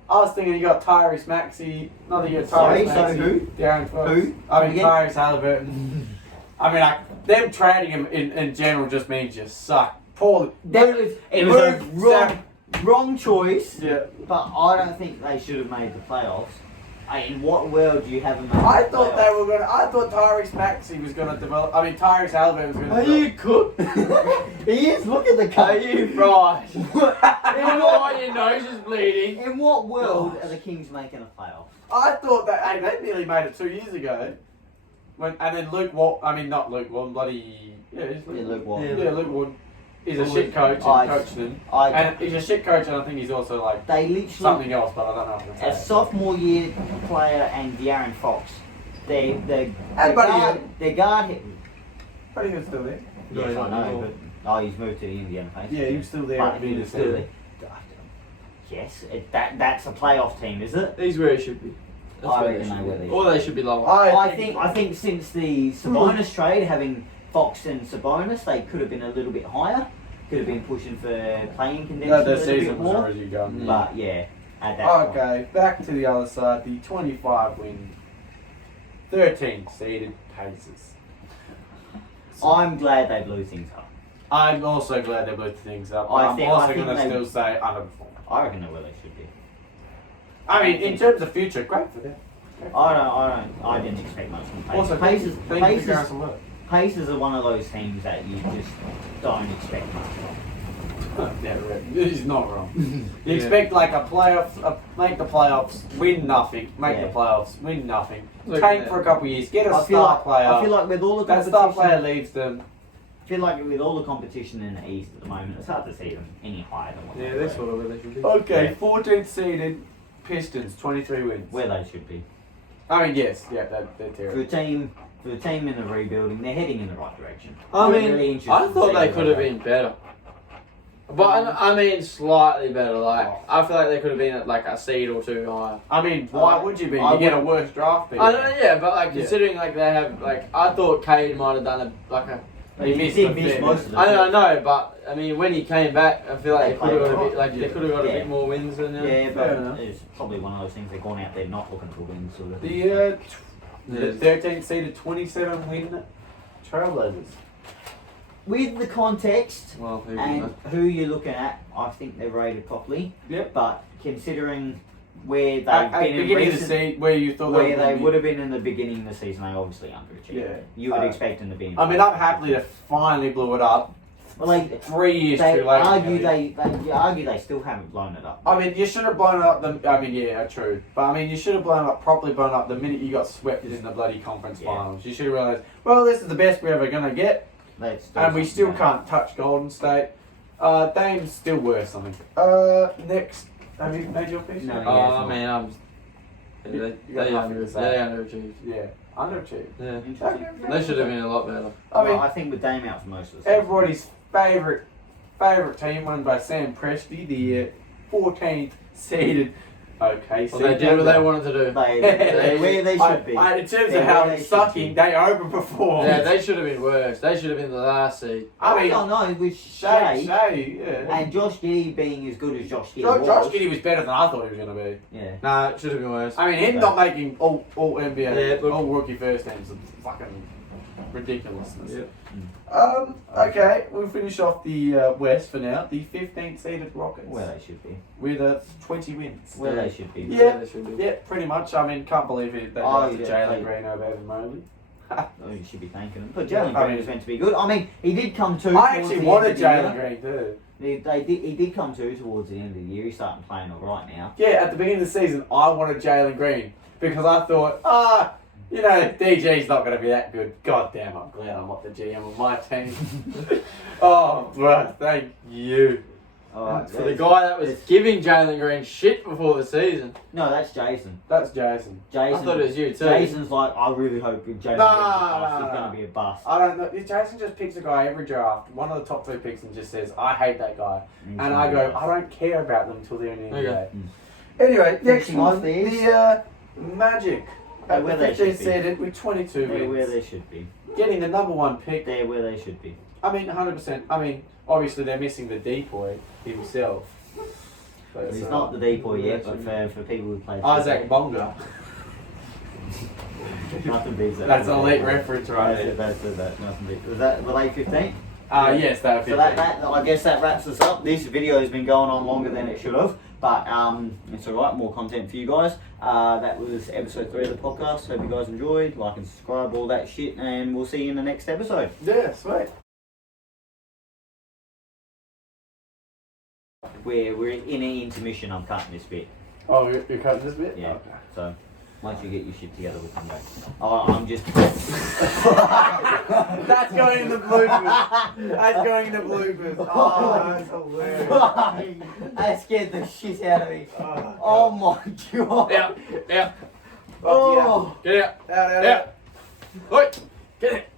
I was thinking you got Tyrese Maxey, not that you got Sorry, Tyrese so Maxey, who? Darren Fox. Who? I mean Again? Tyrese Halliburton. I mean, them trading him in general just means you suck. Paul, It was a wrong choice, yeah. but I don't think they should have made the playoffs. In what world do you have them? I thought they were gonna. I thought Tyrese Maxey was gonna develop. I mean, Tyrese Halliburton was gonna. Are develop. you cooked? He is. Look at the Are cut. you fried? You know why your nose is bleeding? In what world are the Kings making a playoff? I thought that. Hey, they nearly made it 2 years ago. And then Luke Wall. I mean, not Luke Wall. Bloody. Yeah, it's Luke. Yeah, Luke Wall. Yeah, Luke Wall. He's a Well, shit coach and coached them. And he's a shit coach, and I think he's also like They literally, something else, but I don't know if I'm a gonna say it. sophomore year player and De'Aaron Fox, their Buddy guard hit. But he was still there. Yes, No, I know, no. but he's moved to the Indiana face. Yeah, he was still there But at the he beginning was of the still season. there. Yes, that's a playoff team, is it? He's where he should be. That's I where reckon they they should where be. they Or they should be lower. I think since the Sabonis trade, having Fox and Sabonis, they could have been a little bit higher. Could have been pushing for playing contention No, a the little bit season was more. already gone. But yeah, at that point. Okay, back to the other side. The 25 win, 13 seeded Pacers. I'm glad they blew things up. I'm also glad they blew things up. But I I'm think- also I think going to they- still say underperformed. I reckon they're where they should be. I mean, in terms of future, great for them. I didn't expect much from Pacers. Also, Pacers, thank you for Pacers, Garrison Work. Pacers are one of those teams that you just don't expect much from. Yeah, right. He's not wrong. You Yeah. expect like a playoff, make the playoffs, win nothing, make Yeah. the playoffs, win nothing, Look, tank yeah. for a couple of years, get a I feel star like player. I feel like with all the that star player competition, leaves them. I feel like with all the competition in the East at the moment, it's hard to see them any higher than what Yeah, they that's were. sort of where they should be. Okay, Yeah. 14th seeded Pistons, 23 wins. Where they should be. I mean, yes, yeah, they're For terrible. a team in the rebuilding, they're heading in the right direction. I I'm mean, really interested I to thought see they where could have go. been better. But I mean, slightly better. Like I feel like they could have been at like a seed or two higher. I mean, why would you be? I You get a would- worse draft pick. I don't know, yeah, but like Yeah. considering like they have like I thought Cade might have done He missed did a miss fair most bit. of them. I know, but I mean when he came back, I feel like They they could have got a played bit like they could have got a Yeah. bit more wins than them. Yeah, Fair but enough. it's probably one of those things they're going out there not looking for wins. Sort of thing. The 13th seeded 27 win Trailblazers. With the context Well, who and knows? who you're looking at, I think they're rated properly. Yep. But considering where they've At been in beginning of the recent, season, where you thought where they be- would have been in the beginning of the season, they obviously underachieved. Yeah. You would expect them to be. In I mean, I'm happy they finally blew it up. Well, they 3 years they too late. argue really. they argue they still haven't blown it up. I mean, you should have blown it up. I mean, yeah, true. But I mean, you should have blown it up, properly blown it up the minute you got swept in the bloody conference Yeah. finals. You should have realised, well, this is the best we're ever gonna get, Let's do and we something still about can't touch Golden State. Dame's still worse, I think. Next, have you made your piece? No. yet? Yeah, I it's mean, You they got nothing to say. underachieved. Yeah, underachieved. Yeah, it. Interesting. they should have been a lot better. I Well, mean, I think with Dame out for most of the season. everybody's favourite team, won by Sam Presti, the 14th seeded. Okay, Well, they did what they wanted to do. They where they should be. in terms They're of how where they it's should sucking, be. they overperformed. Yeah, they should have been worse. They should have been the last seed. I mean, don't know with Shay, Shay yeah. and Josh Giddey being as good as Josh Giddey Josh was. Giddey was better than I thought he was going to be. Yeah. Nah, it should have been worse. I mean, him Okay. not making all NBA, Yeah, but- all rookie first teams is fucking ridiculousness. Yep. Okay, we'll finish off the West for now. The 15th seeded Rockets Where they should be. with 20 wins. Where they should be. Yeah. they should be. Yeah, pretty much. I mean, can't believe it. They Oh, drafted yeah, Jalen they- Green over Evan Mobley. Oh, you should be thanking them. But Yeah, Jalen I Green mean- was meant to be good. I mean, he did come to. I towards actually the wanted end of the Jalen year. Green too. He did come to towards the end of the year. He's starting playing all right now. Yeah, at the beginning of the season, I wanted Jalen Green because I thought, you know, DG's not going to be that good. God damn, I'm glad I'm not the GM of my team. Oh, bro, thank you. Alright, For the guy that was giving Jalen Green shit before the season. No, that's Jason. That's Jason. I Jason. thought it was you too. Jason's like, I really hope Jason Green's Nah. going to be a bust. I don't know. Jason just picks a guy every draft, one of the top 3 picks, and just says, I hate that guy. And I go, I don't care about them until they're in the Okay. NBA. Anyway, next Finishing off one, these. the Magic. They're At where the they 15 should be. seeded with 22 They're where wins. they should be. Getting the number 1 pick. They're where they should be. I mean, 100%. I mean, obviously they're missing the decoy himself. But, He's not the decoy yet, but for people who play Isaac Bonga. nothing beats that. That's an elite reference right there. That's nothing beats. Was that the late 15? Yes, that So that I guess that wraps us up. This video has been going on longer than it should have, but it's alright, more content for you guys. That was episode 3 of the podcast. Hope you guys enjoyed. Like and subscribe, all that shit, and we'll see you in the next episode. Yeah, sweet. We're in an intermission. I'm cutting this bit. Oh, you're cutting this bit? Yeah. Okay. So once you get your shit together, we'll come back. I'm just. That's going in the bloopers. That's going in the bloopers. Oh, that's hilarious. That scared the shit out of me. Oh, Oh my god. Yeah, yeah. Oh. Get out. Out. Yeah. Oi, get it.